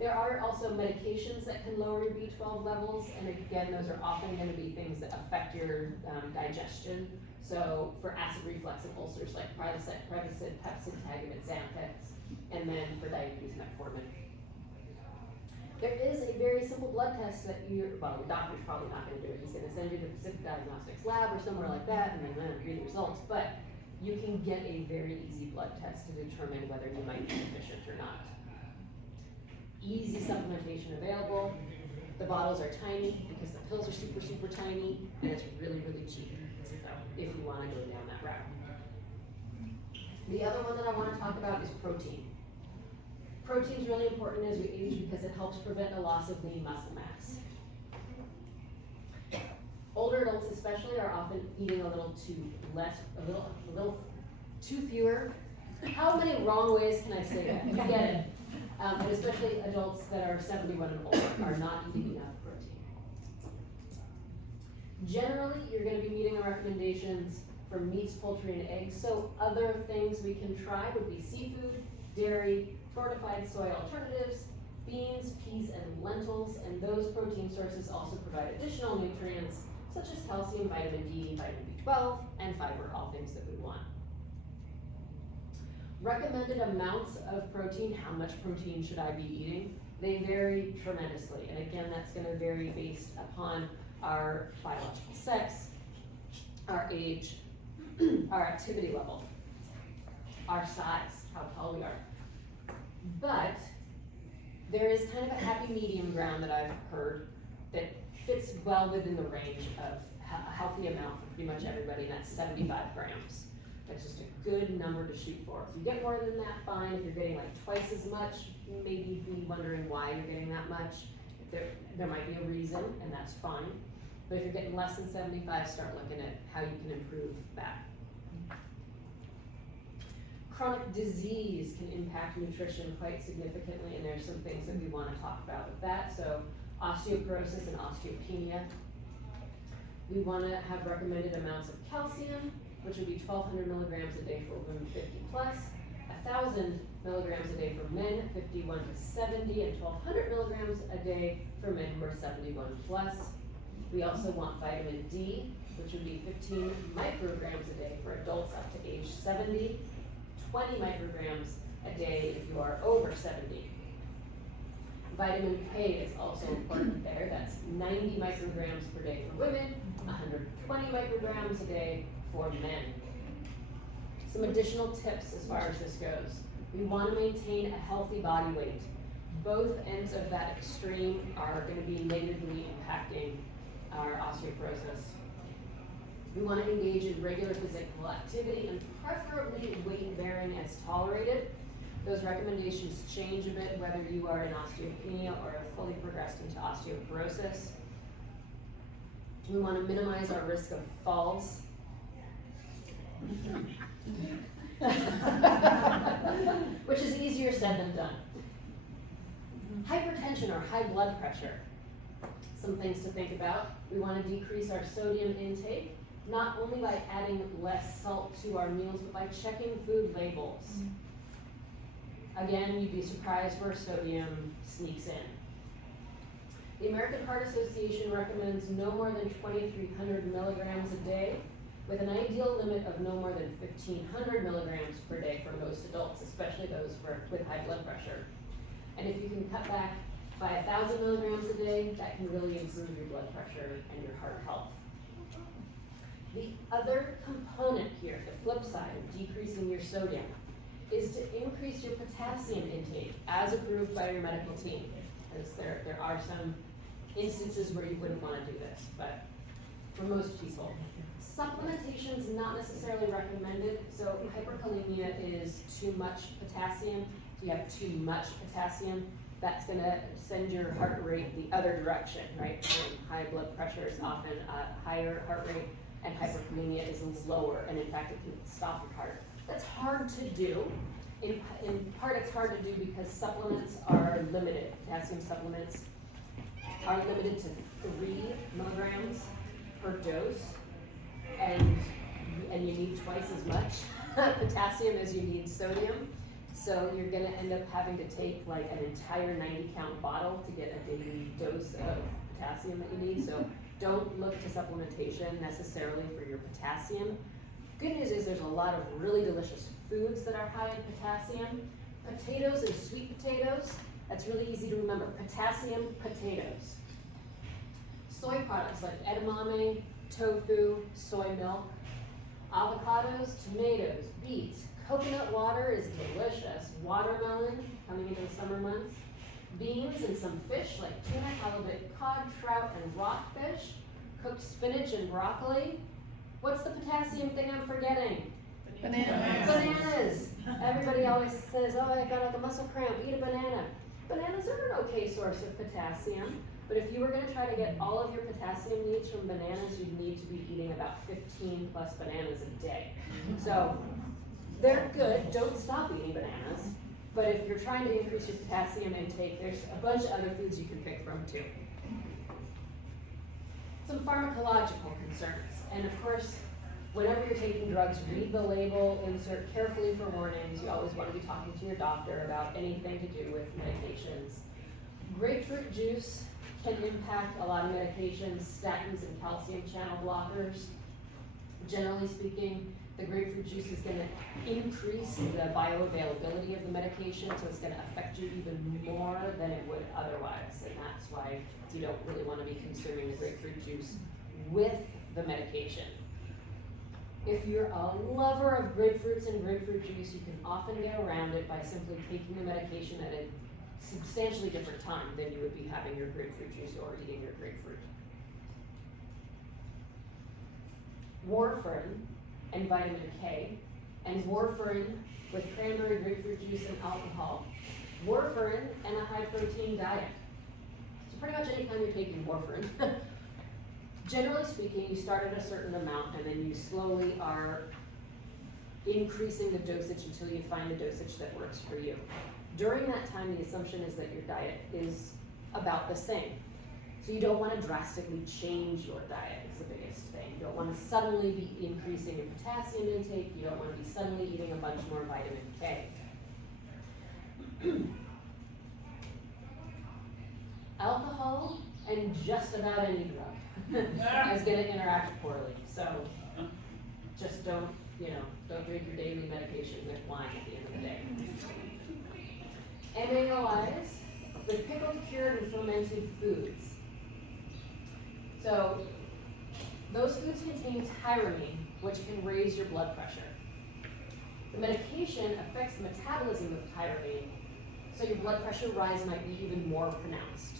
There are also medications that can lower your B12 levels, and again, those are often going to be things that affect your digestion. So for acid reflux and ulcers like Prilosec, Prevacid, Pepcid, Tagamet, Xanax, and then for diabetes, metformin. There is a very simple blood test that the doctor's probably not gonna do it. He's gonna send you to the Pacific Diagnostics lab or somewhere like that, and then read the results. But you can get a very easy blood test to determine whether you might be deficient or not. Easy supplementation available. The bottles are tiny because the pills are super, super tiny, and it's really, really cheap. So if you wanna go down that route. The other one that I wanna talk about is protein. Protein is really important as we age because it helps prevent the loss of lean muscle mass. Older adults especially are often eating a little too fewer. How many wrong ways can I say that? You get it. And especially adults that are 71 and older are not eating enough protein. Generally, you're gonna be meeting the recommendations for meats, poultry, and eggs. So other things we can try would be seafood, dairy, fortified soy alternatives, beans, peas, and lentils, and those protein sources also provide additional nutrients such as calcium, vitamin D, vitamin B12, and fiber, all things that we want. Recommended amounts of protein, how much protein should I be eating? They vary tremendously, and again, that's gonna vary based upon our biological sex, our age, our activity level, our size, how tall we are. But there is kind of a happy medium ground that I've heard that fits well within the range of a healthy amount for pretty much everybody, and that's 75 grams. That's just a good number to shoot for. If you get more than that, fine. If you're getting like twice as much, maybe be wondering why you're getting that much. There might be a reason, and that's fine. But if you're getting less than 75, start looking at how you can improve that. Chronic disease can impact nutrition quite significantly, and there's some things that we want to talk about with that. So osteoporosis and osteopenia. We want to have recommended amounts of calcium, which would be 1,200 milligrams a day for women 50 plus, 1,000 milligrams a day for men 51 to 70, and 1,200 milligrams a day for men who are 71 plus. We also want vitamin D, which would be 15 micrograms a day for adults up to age 70, 20 micrograms a day if you are over 70. Vitamin K is also important there. That's 90 micrograms per day for women, 120 micrograms a day for men. Some additional tips as far as this goes. We want to maintain a healthy body weight. Both ends of that extreme are going to be negatively impacting our osteoporosis. We want to engage in regular physical activity and preferably weight bearing as tolerated. Those recommendations change a bit whether you are in osteopenia or have fully progressed into osteoporosis. We want to minimize our risk of falls. Which is easier said than done. Hypertension or high blood pressure. Some things to think about. We want to decrease our sodium intake, not only by adding less salt to our meals, but by checking food labels. Again, you'd be surprised where sodium sneaks in. The American Heart Association recommends no more than 2,300 milligrams a day, with an ideal limit of no more than 1,500 milligrams per day for most adults, especially those with high blood pressure. And if you can cut back by 1,000 milligrams a day, that can really improve your blood pressure and your heart health. The other component here, the flip side of decreasing your sodium, is to increase your potassium intake as approved by your medical team. Because there are some instances where you wouldn't want to do this, but for most people. Supplementation is not necessarily recommended. So hyperkalemia is too much potassium. If you have too much potassium, that's going to send your heart rate the other direction, right? And high blood pressure is often a higher heart rate, and hyperkalemia is lower, and in fact, it can stop your heart. That's hard to do. In part, it's hard to do because supplements are limited. Potassium supplements are limited to 3 milligrams per dose, and you need twice as much potassium as you need sodium. So you're gonna end up having to take like an entire 90-count bottle to get a daily dose of potassium that you need. So don't look to supplementation necessarily for your potassium. Good news is there's a lot of really delicious foods that are high in potassium. Potatoes and sweet potatoes, That's really easy to remember. Potassium potatoes. Soy products like edamame, tofu, soy milk. Avocados, tomatoes, beets. Coconut water is delicious. Watermelon, coming into the summer months. Beans and some fish like tuna, halibut, cod, trout, and rockfish. Cooked spinach and broccoli. What's the potassium thing I'm forgetting? Bananas. Everybody always says, oh, I got like a muscle cramp, eat a banana. Bananas are an okay source of potassium, but if you were gonna try to get all of your potassium needs from bananas, you'd need to be eating about 15 plus bananas a day. So they're good, don't stop eating bananas, but if you're trying to increase your potassium intake, there's a bunch of other foods you can pick from too. Some pharmacological concerns, and of course, whenever you're taking drugs, read the label, insert carefully for warnings. You always want to be talking to your doctor about anything to do with medications. Grapefruit juice can impact a lot of medications, statins and calcium channel blockers. Generally speaking, the grapefruit juice is going to increase the bioavailability of the medication, so it's going to affect you even more than it would otherwise, and that's why you don't really want to be consuming the grapefruit juice with the medication. If you're a lover of grapefruits and grapefruit juice, you can often get around it by simply taking the medication at a substantially different time than you would be having your grapefruit juice or eating your grapefruit. Warfarin and vitamin K, and warfarin with cranberry, grapefruit juice, and alcohol. Warfarin and a high protein diet. So pretty much anytime you're taking warfarin, generally speaking, you start at a certain amount and then you slowly are increasing the dosage until you find a dosage that works for you. During that time, the assumption is that your diet is about the same. So you don't want to drastically change your diet, is the biggest thing. You don't want to suddenly be increasing your potassium intake. You don't want to be suddenly eating a bunch more vitamin K. Alcohol and just about any drug is going to interact poorly. So just don't drink your daily medication with wine at the end of the day. MAOIs, the pickled, cured, and fermented foods. So those foods contain tyramine, which can raise your blood pressure. The medication affects the metabolism of tyramine, so your blood pressure rise might be even more pronounced.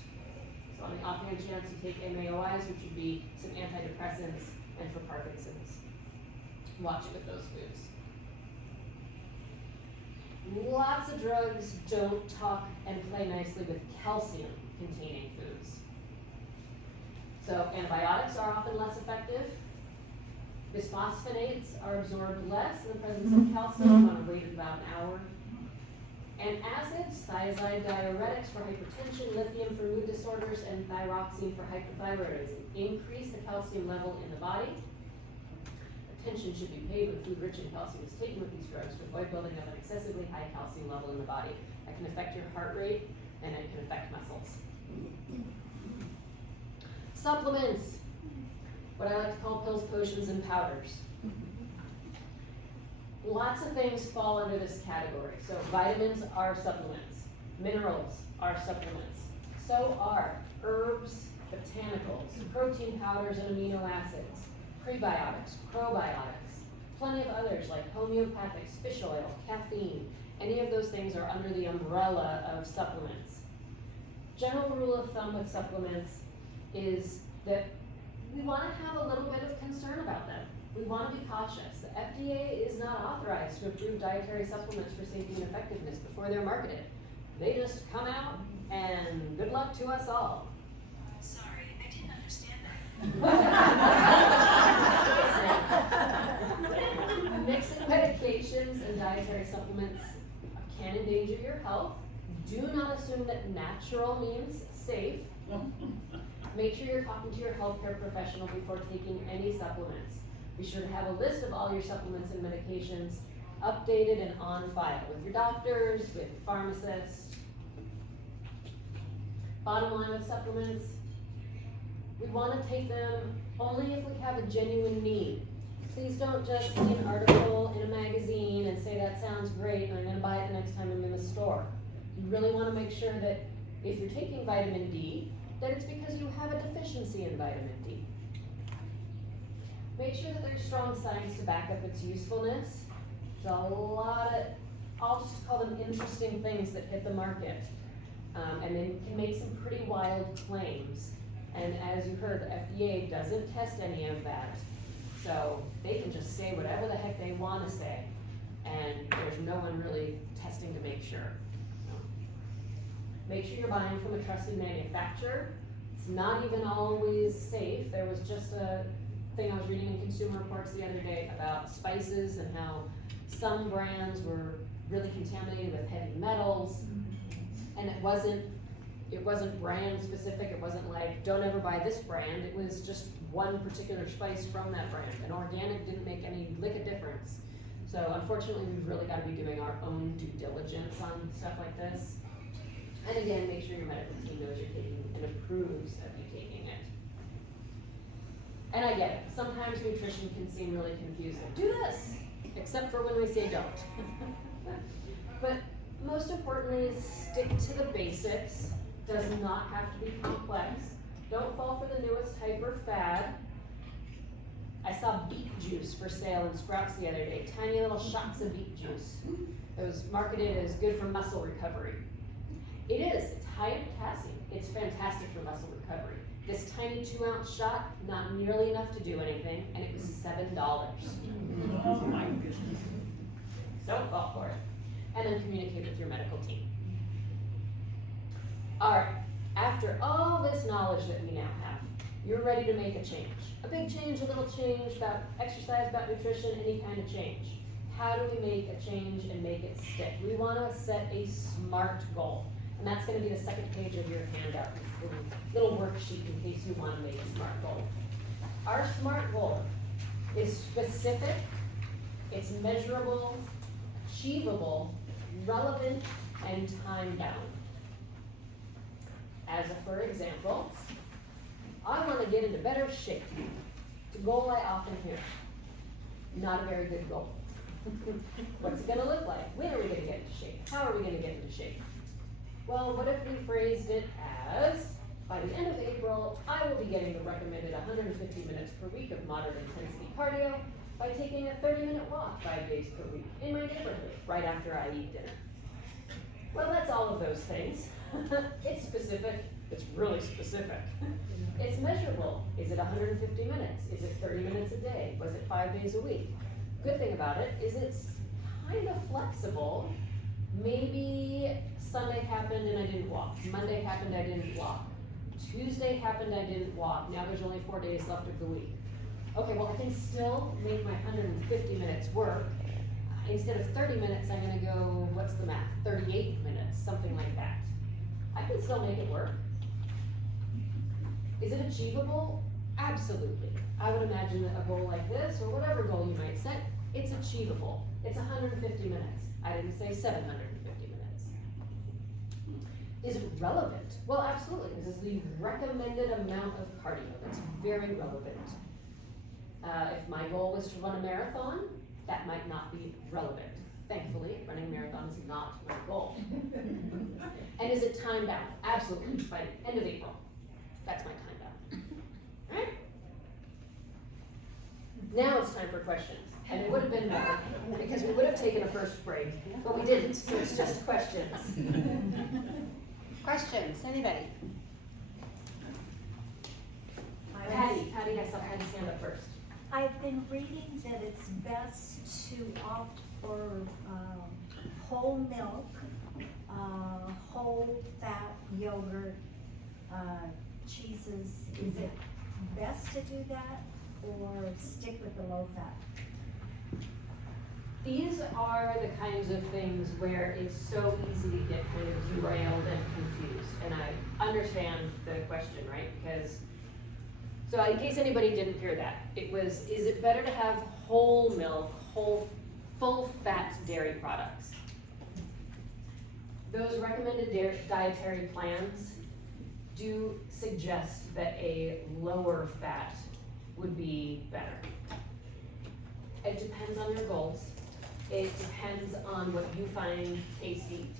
So on the offhand chance you take MAOIs, which would be some antidepressants, and for Parkinson's, watch it with those foods. Lots of drugs don't talk and play nicely with calcium-containing foods. So antibiotics are often less effective. Bisphosphonates are absorbed less in the presence of calcium on a rate of about an hour. And acids, thiazide diuretics for hypertension, lithium for mood disorders, and thyroxine for hypothyroidism increase the calcium level in the body. Attention should be paid when food rich in calcium is taken with these drugs to avoid building up an excessively high calcium level in the body. That can affect your heart rate and it can affect muscles. Supplements, what I like to call pills, potions, and powders. Lots of things fall under this category. So vitamins are supplements. Minerals are supplements. So are herbs, botanicals, protein powders, and amino acids. Prebiotics, probiotics, plenty of others like homeopathics, fish oil, caffeine. Any of those things are under the umbrella of supplements. General rule of thumb with supplements is that we want to have a little bit of concern about them. We want to be cautious. The FDA is not authorized to approve dietary supplements for safety and effectiveness before they're marketed. They just come out and good luck to us all. Sorry, I didn't understand that. Mixing medications and dietary supplements can endanger your health. Do not assume that natural means safe. Make sure you're talking to your healthcare professional before taking any supplements. Be sure to have a list of all your supplements and medications updated and on file with your doctors, with pharmacists. Bottom line with supplements, we want to take them only if we have a genuine need. Please don't just see an article in a magazine and say that sounds great and I'm going to buy it the next time I'm in the store. You really wanna make sure that if you're taking vitamin D, that it's because you have a deficiency in vitamin D. Make sure that there's strong science to back up its usefulness. There's a lot of, I'll just call them interesting things that hit the market. And they can make some pretty wild claims. And as you heard, the FDA doesn't test any of that. So they can just say whatever the heck they wanna say. And there's no one really testing to make sure. Make sure you're buying from a trusted manufacturer. It's not even always safe. There was just a thing I was reading in Consumer Reports the other day about spices and how some brands were really contaminated with heavy metals. And it wasn't brand specific. It wasn't like, don't ever buy this brand. It was just one particular spice from that brand. And organic didn't make any lick of difference. So unfortunately, we've really got to be doing our own due diligence on stuff like this. And again, make sure your medical team knows you're taking and approves of you taking it. And I get it. Sometimes nutrition can seem really confusing. Do this, except for when we say don't. But most importantly, stick to the basics. Does not have to be complex. Don't fall for the newest hyper fad. I saw beet juice for sale in Sprouts the other day. Tiny little shots of beet juice. It was marketed as good for muscle recovery. It is. It's high in potassium. It's fantastic for muscle recovery. This tiny 2-ounce shot, not nearly enough to do anything, and it was $7. Oh my goodness. Don't fall for it. And then communicate with your medical team. All right, after all this knowledge that we now have, you're ready to make a change. A big change, a little change, about exercise, about nutrition, any kind of change. How do we make a change and make it stick? We want to set a SMART goal. And that's going to be the second page of your handout, this little worksheet in case you want to make a SMART goal. Our SMART goal is specific, it's measurable, achievable, relevant, and time-bound. As a for example, I want to get into better shape. It's a goal I often hear. Not a very good goal. What's it going to look like? When are we going to get into shape? How are we going to get into shape? Well, what if we phrased it as, by the end of April, I will be getting the recommended 150 minutes per week of moderate intensity cardio by taking a 30-minute walk 5 days per week in my neighborhood right after I eat dinner. Well, that's all of those things. It's specific. It's really specific. It's measurable. Is it 150 minutes? Is it 30 minutes a day? Was it 5 days a week? Good thing about it is it's kind of flexible. Maybe Sunday happened and I didn't walk. Monday happened, I didn't walk. Tuesday happened, I didn't walk. Now there's only 4 days left of the week. Okay, well I can still make my 150 minutes work. Instead of 30 minutes, I'm gonna go, what's the math? 38 minutes, something like that. I can still make it work. Is it achievable? Absolutely. I would imagine that a goal like this, or whatever goal you might set, it's achievable. It's 150 minutes. I didn't say 750 minutes. Is it relevant? Well, absolutely. This is the recommended amount of cardio. That's very relevant. If my goal was to run a marathon, that might not be relevant. Thankfully, running a marathon is not my goal. And is it time bound? Absolutely. By the end of April. That's my time bound. All right? Now it's time for questions. And it would have been better because we would have taken a first break, but we didn't, so it's just questions. Questions, anybody? Patty, I saw Patty's hand up first. I've been reading that it's best to opt for whole milk, whole fat yogurt, cheeses. Is it best to do that or stick with the low fat? These are the kinds of things where it's so easy to get kind of derailed and confused. And I understand the question, right? Because, so in case anybody didn't hear that, it was, is it better to have whole milk, full fat dairy products? Those recommended dietary plans do suggest that a lower fat would be better. It depends on your goals. It depends on what you find tasty.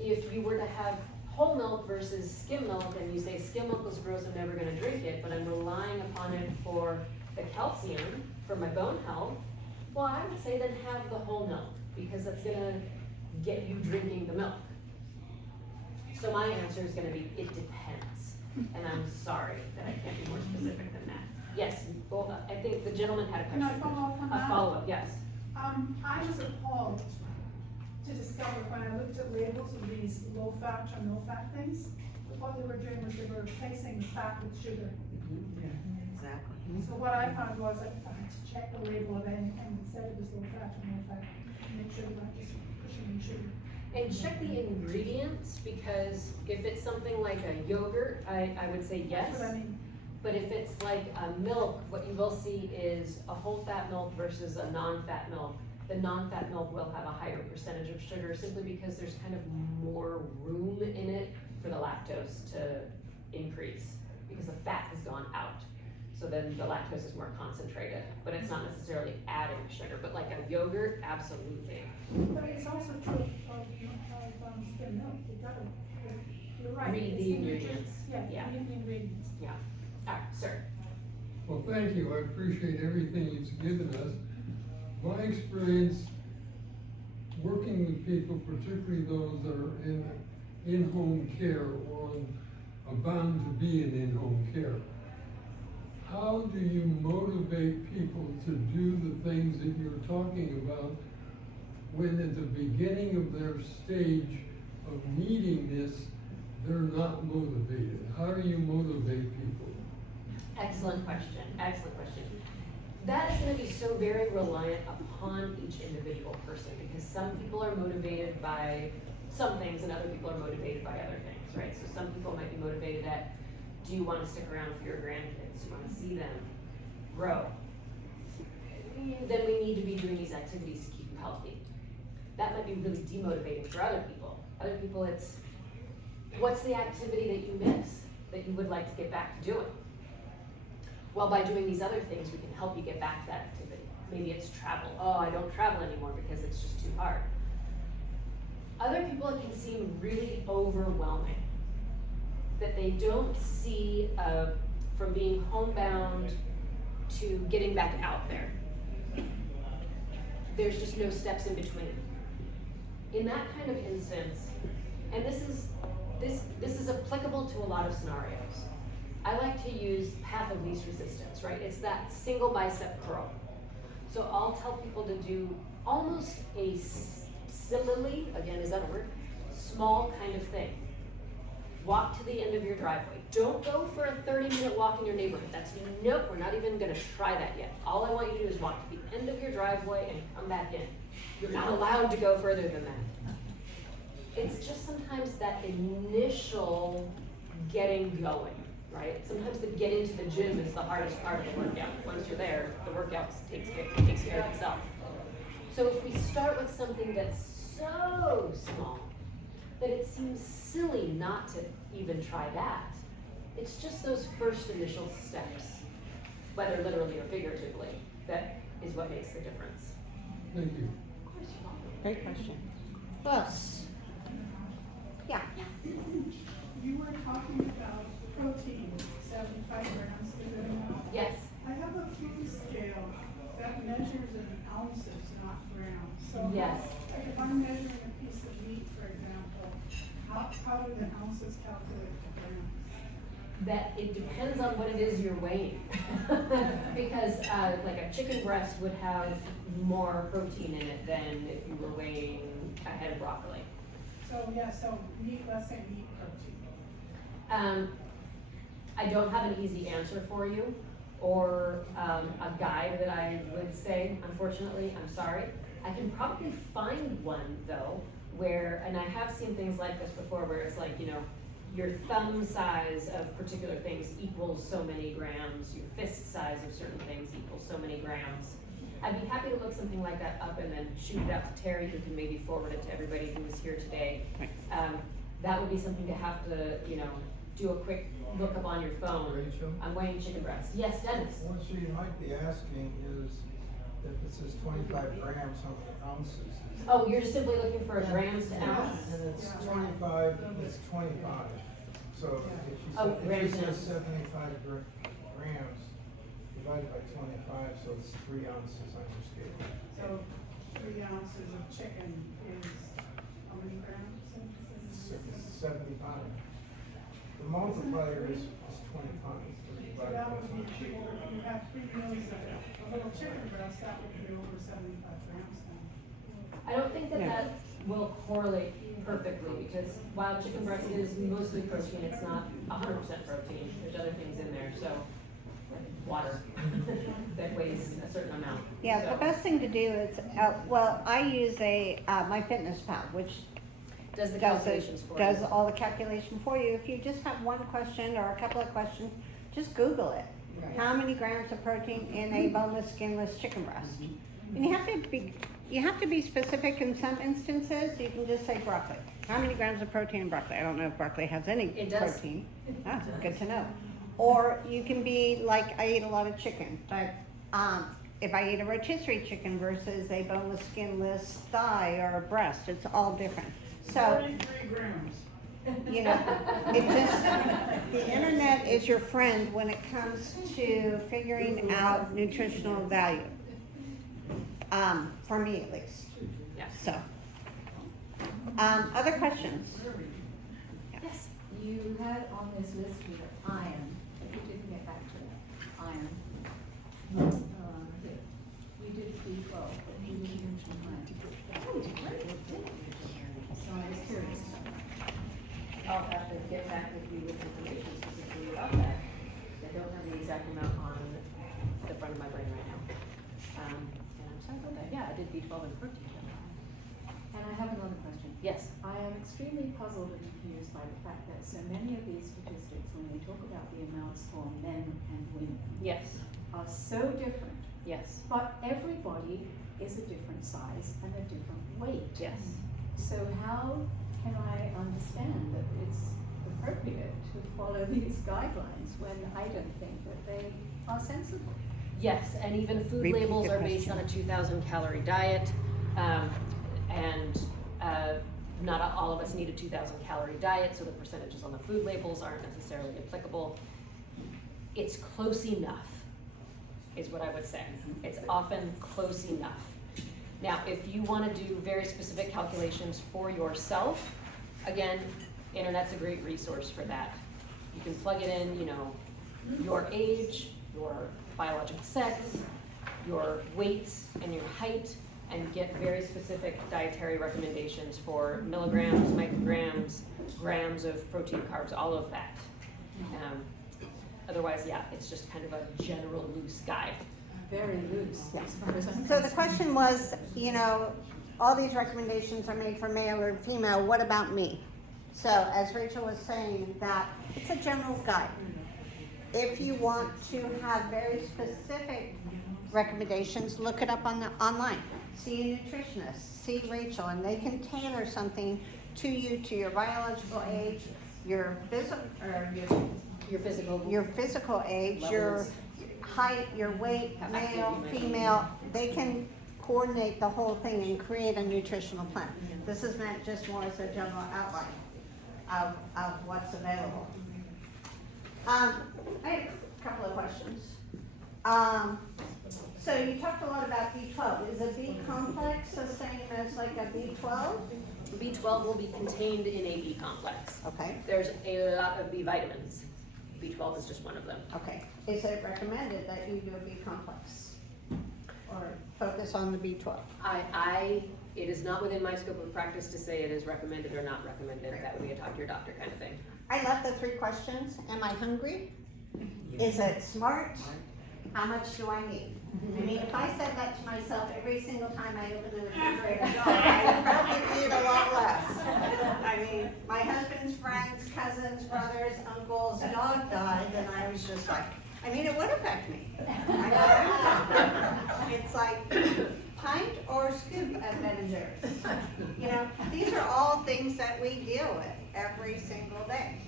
if you were to have whole milk versus skim milk, and you say skim milk was gross, I'm never gonna drink it, but I'm relying upon it for the calcium, for my bone health, well, I would say then have the whole milk, because that's gonna get you drinking the milk. So my answer is gonna be, it depends, and I'm sorry that I can't be more specific than that. Yes, well, I think the gentleman had a question. Can I follow up on A that? follow-up, yes. I was appalled to discover when I looked at labels of these low-fat or no-fat things, what they were doing was they were replacing the fat with sugar. Exactly. So what I found was I had to check the label of anything that said it was low-fat or no-fat, and make sure that I'm just pushing in sugar. And check the ingredients, because if it's something like a yogurt, I would say yes. That's what I mean. But if it's like a milk, what you will see is a whole fat milk versus a non-fat milk. The non-fat milk will have a higher percentage of sugar simply because there's kind of more room in it for the lactose to increase, because the fat has gone out. So then the lactose is more concentrated, but it's not necessarily adding sugar, but like a yogurt, absolutely. But it's also true of skim milk, you gotta, you're right. Read it's the ingredients. Yeah, Yeah. read the ingredients. All right, sir. Well, thank you, I appreciate everything you've given us. My experience working with people, particularly those that are in-home care or are bound to be in-home care, how do you motivate people to do the things that you're talking about when at the beginning of their stage of needing this, they're not motivated? How do you motivate people? Excellent question, excellent question. That is gonna be so very reliant upon each individual person, because some people are motivated by some things and other people are motivated by other things, right? So some people might be motivated at, do you wanna stick around for your grandkids? Do you wanna see them grow? Then we need to be doing these activities to keep you healthy. That might be really demotivating for other people. Other people, it's, what's the activity that you miss, that you would like to get back to doing? Well, by doing these other things, we can help you get back to that activity. Maybe it's travel. Oh, I don't travel anymore because it's just too hard. Other people, it can seem really overwhelming, that they don't see from being homebound to getting back out there. There's just no steps in between. In that kind of instance, and this is applicable to a lot of scenarios, I like to use path of least resistance, right? It's that single bicep curl. So I'll tell people to do almost a similarly, again, is that a word? Small kind of thing. Walk to the end of your driveway. Don't go for a 30-minute walk in your neighborhood. Nope, we're not even gonna try that yet. All I want you to do is walk to the end of your driveway and come back in. You're not allowed to go further than that. It's just sometimes that initial getting going, right? Sometimes the getting to the gym is the hardest part of the workout. Once you're there, the workout takes care of itself. So if we start with something that's so small that it seems silly not to even try that, it's just those first initial steps, whether literally or figuratively, that is what makes the difference. Thank you. Of course, you're welcome. Great question. Bus. Yeah. You were talking about protein, 75 grams, is it enough? Yes. I have a food scale that measures in ounces, not grams. So Yes. like if I'm measuring a piece of meat, for example, how do the ounces calculate the grams? That it depends on what it is you're weighing. Because like a chicken breast would have more protein in it than if you were weighing a head of broccoli. So yeah, so meat, let's say meat protein. I don't have an easy answer for you, or a guide that I would say, unfortunately, I'm sorry. I can probably find one though, where, and I have seen things like this before, where it's like, you know, your thumb size of particular things equals so many grams, your fist size of certain things equals so many grams. I'd be happy to look something like that up and then shoot it out to Terry, who can maybe forward it to everybody who is here today. That would be something to have to, you know, do a quick look up on your phone. Rachel? I'm weighing chicken breast. Yes, Dennis? What you might be asking is, if it says 25 grams, how many ounces? Oh, you're just simply looking for grams to ounce? And it's 25, it's 25. So if you Oh, said, if grams you to said ounce. 75 grams divided by 25, so it's 3 ounces on your scale. So 3 ounces of chicken is how many grams? 75. The multiplier is 25. So that would be, if you have 3 meals of a little chicken breast, that would be over 75 grams then. I don't think that Yeah. that will correlate perfectly, because while chicken breast is mostly protein, it's not 100% protein. There's other things in there, so, like water, that weighs a certain amount. Yeah, So, the best thing to do is, well, I use MyFitnessPal, which does the does calculations for does you. all the calculation for you. If you just have one question or a couple of questions, just Google it. Right. How many grams of protein in a boneless, skinless chicken breast? And you have to be specific in some instances. You can just say broccoli. How many grams of protein in broccoli? I don't know if broccoli has any It does. protein. Ah, good to know. Or you can be like, I eat a lot of chicken, but if I eat a rotisserie chicken versus a boneless, skinless thigh or a breast, it's all different. So, 33 grams. you know, it just, the internet is your friend when it comes to figuring out nutritional value. For me at least. Yeah. So, other questions? Yes. You had on this list here iron, if you didn't get back to that, iron. We did B12, but we didn't mention iron. Oh, we did great. So I was curious. I'll have to get back with you with information specifically about that. I don't have the exact amount on the front of my brain right now. And I'm sorry about that. Yeah, I did B12 and protein. And I have another question. Yes. I am extremely puzzled and confused by the fact that so many of these statistics, when they talk about the amounts for men and women, Yes. are so different. Yes. But everybody is a different size and a different weight. Yes. So how can I understand that it's appropriate to follow these guidelines when I don't think that they are sensible? Yes, and even food Repeat labels the are based on a 2,000 calorie diet. And not all of us need a 2,000 calorie diet, so the percentages on the food labels aren't necessarily applicable. It's close enough, is what I would say. It's often close enough. Now, if you want to do very specific calculations for yourself, again, internet's a great resource for that. You can plug it in, you know, your age, your biological sex, your weights and your height, and get very specific dietary recommendations for milligrams, micrograms, grams of protein, carbs, all of that. Otherwise, yeah, it's just kind of a general loose guide. Very loose, as far as I'm So the concerned. question was, you know, all these recommendations are made for male or female, what about me? So as Rachel was saying, that it's a general guide. If you want to have very specific recommendations, look it up on online. See a nutritionist, see Rachel, and they can tailor something to you, to your biological age, your physical age, your Levels. height, your weight, How male, active you might be. female. They can coordinate the whole thing and create a nutritional plan. This is meant just more as a general outline of what's available. I have a couple of questions. So you talked a lot about B12. Is a B complex the same as like a B12? B12 will be contained in a B complex. Okay, There's a lot of B vitamins. B12 is just one of them. okay. Is it recommended that you do a B complex? Or focus on the B12? It is not within my scope of practice to say it is recommended or not recommended. That would be a talk to your doctor kind of thing. I love the 3 questions. Am I hungry? Is it smart? How much do I need? I mean, if I said that to myself every single time I opened the refrigerator door, I would probably eat a lot less. I mean, my husband's friends, cousins, brothers, uncles, dog died, and I was just like, I mean, it would affect me. It's like pint or scoop of Ben and Jerry's. You know, these are all things that we deal with every single day.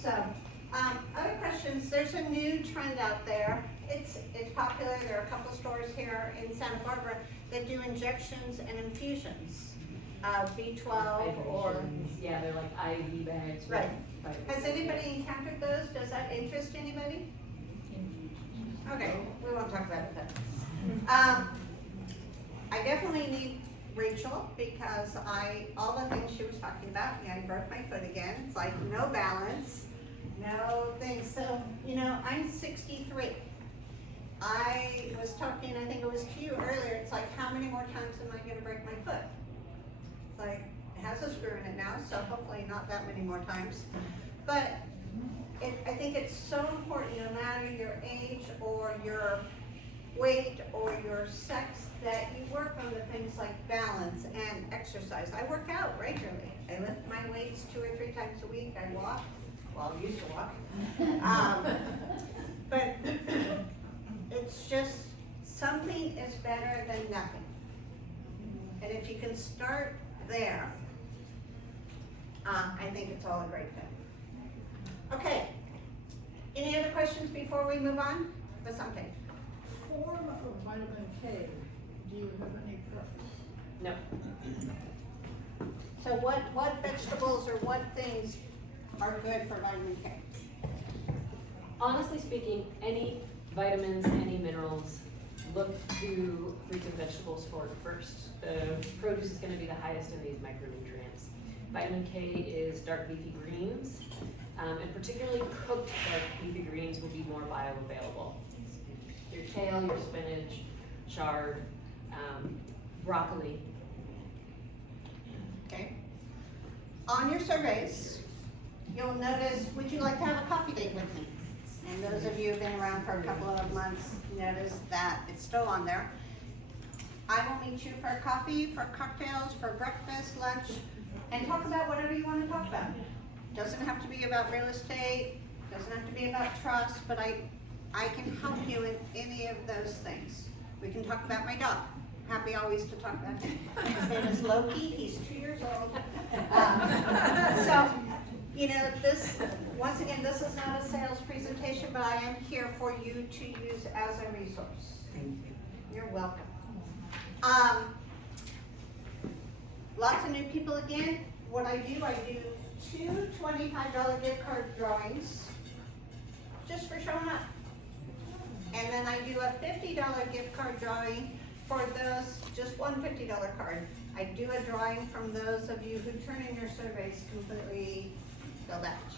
So, other questions, there's a new trend out there. It's popular. There are a couple stores here in Santa Barbara that do injections and infusions. B12 or, Yeah, they're like IV bags. with Right. vitamins. has anybody encountered those? Does that interest anybody? Okay, we won't talk about it then. I definitely need Rachel because all the things she was talking about, I broke my foot again. It's like no balance, no things. So, I'm 63. I was talking, I think it was to you earlier, it's like, how many more times am I gonna break my foot? It's like, it has a screw in it now, so hopefully not that many more times. But I think it's so important, no matter your age or your weight or your sex, that you work on the things like balance and exercise. I work out regularly. I lift my weights 2 or 3 times a week. I walk, well, I used to walk. But it's just, something is better than nothing. And if you can start there, I think it's all a great thing. Okay, any other questions before we move on to something? Form of vitamin K, do you have any preference? No. So what vegetables or what things are good for vitamin K? Honestly speaking, any vitamins, any minerals, look to fruits and vegetables for it first. The produce is gonna be the highest in these micronutrients. Vitamin K is dark leafy greens, and particularly cooked dark leafy greens will be more bioavailable. Your kale, your spinach, chard, broccoli. Okay. On your surveys, you'll notice, would you like to have a coffee date with me? And those of you who've been around for a couple of months notice that it's still on there. I will meet you for coffee, for cocktails, for breakfast, lunch, and talk about whatever you want to talk about. Doesn't have to be about real estate, doesn't have to be about trust, but I can help you in any of those things. We can talk about my dog. Happy always to talk about him. His name is Loki, he's 2 years old. So, this, once again, this is not a sales presentation, but I am here for you to use as a resource. Thank you. You're welcome. Lots of new people again. What I do 2 $25 gift card drawings just for showing up. And then I do a $50 gift card drawing for those, just one $50 card. I do a drawing from those of you who turn in your surveys completely filled out.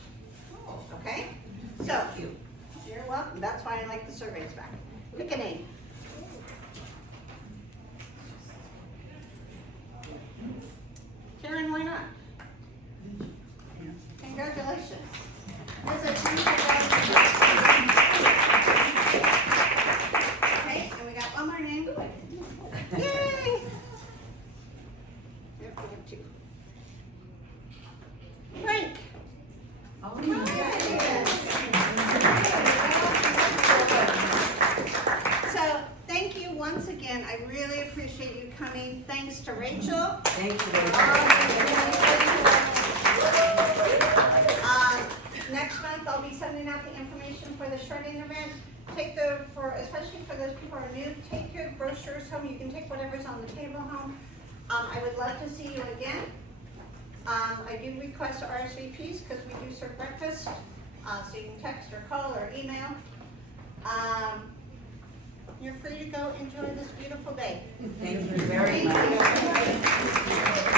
Okay? So, you're welcome. That's why I like the surveys back. Pick a name. Karen, why not? Congratulations. There's a Okay, and we got one more name. Yay! Yep, we have 2. Frank. So, thank you once again. I really appreciate you coming. Thanks to Rachel. Thank you. Next month, I'll be sending out the information for the shredding event. Especially for those people who are new, take your brochures home. You can take whatever's on the table home. I would love to see you again. I do request RSVPs because we do serve breakfast. So you can text or call or email. You're free to go enjoy this beautiful day. Thank you very much. Thank you.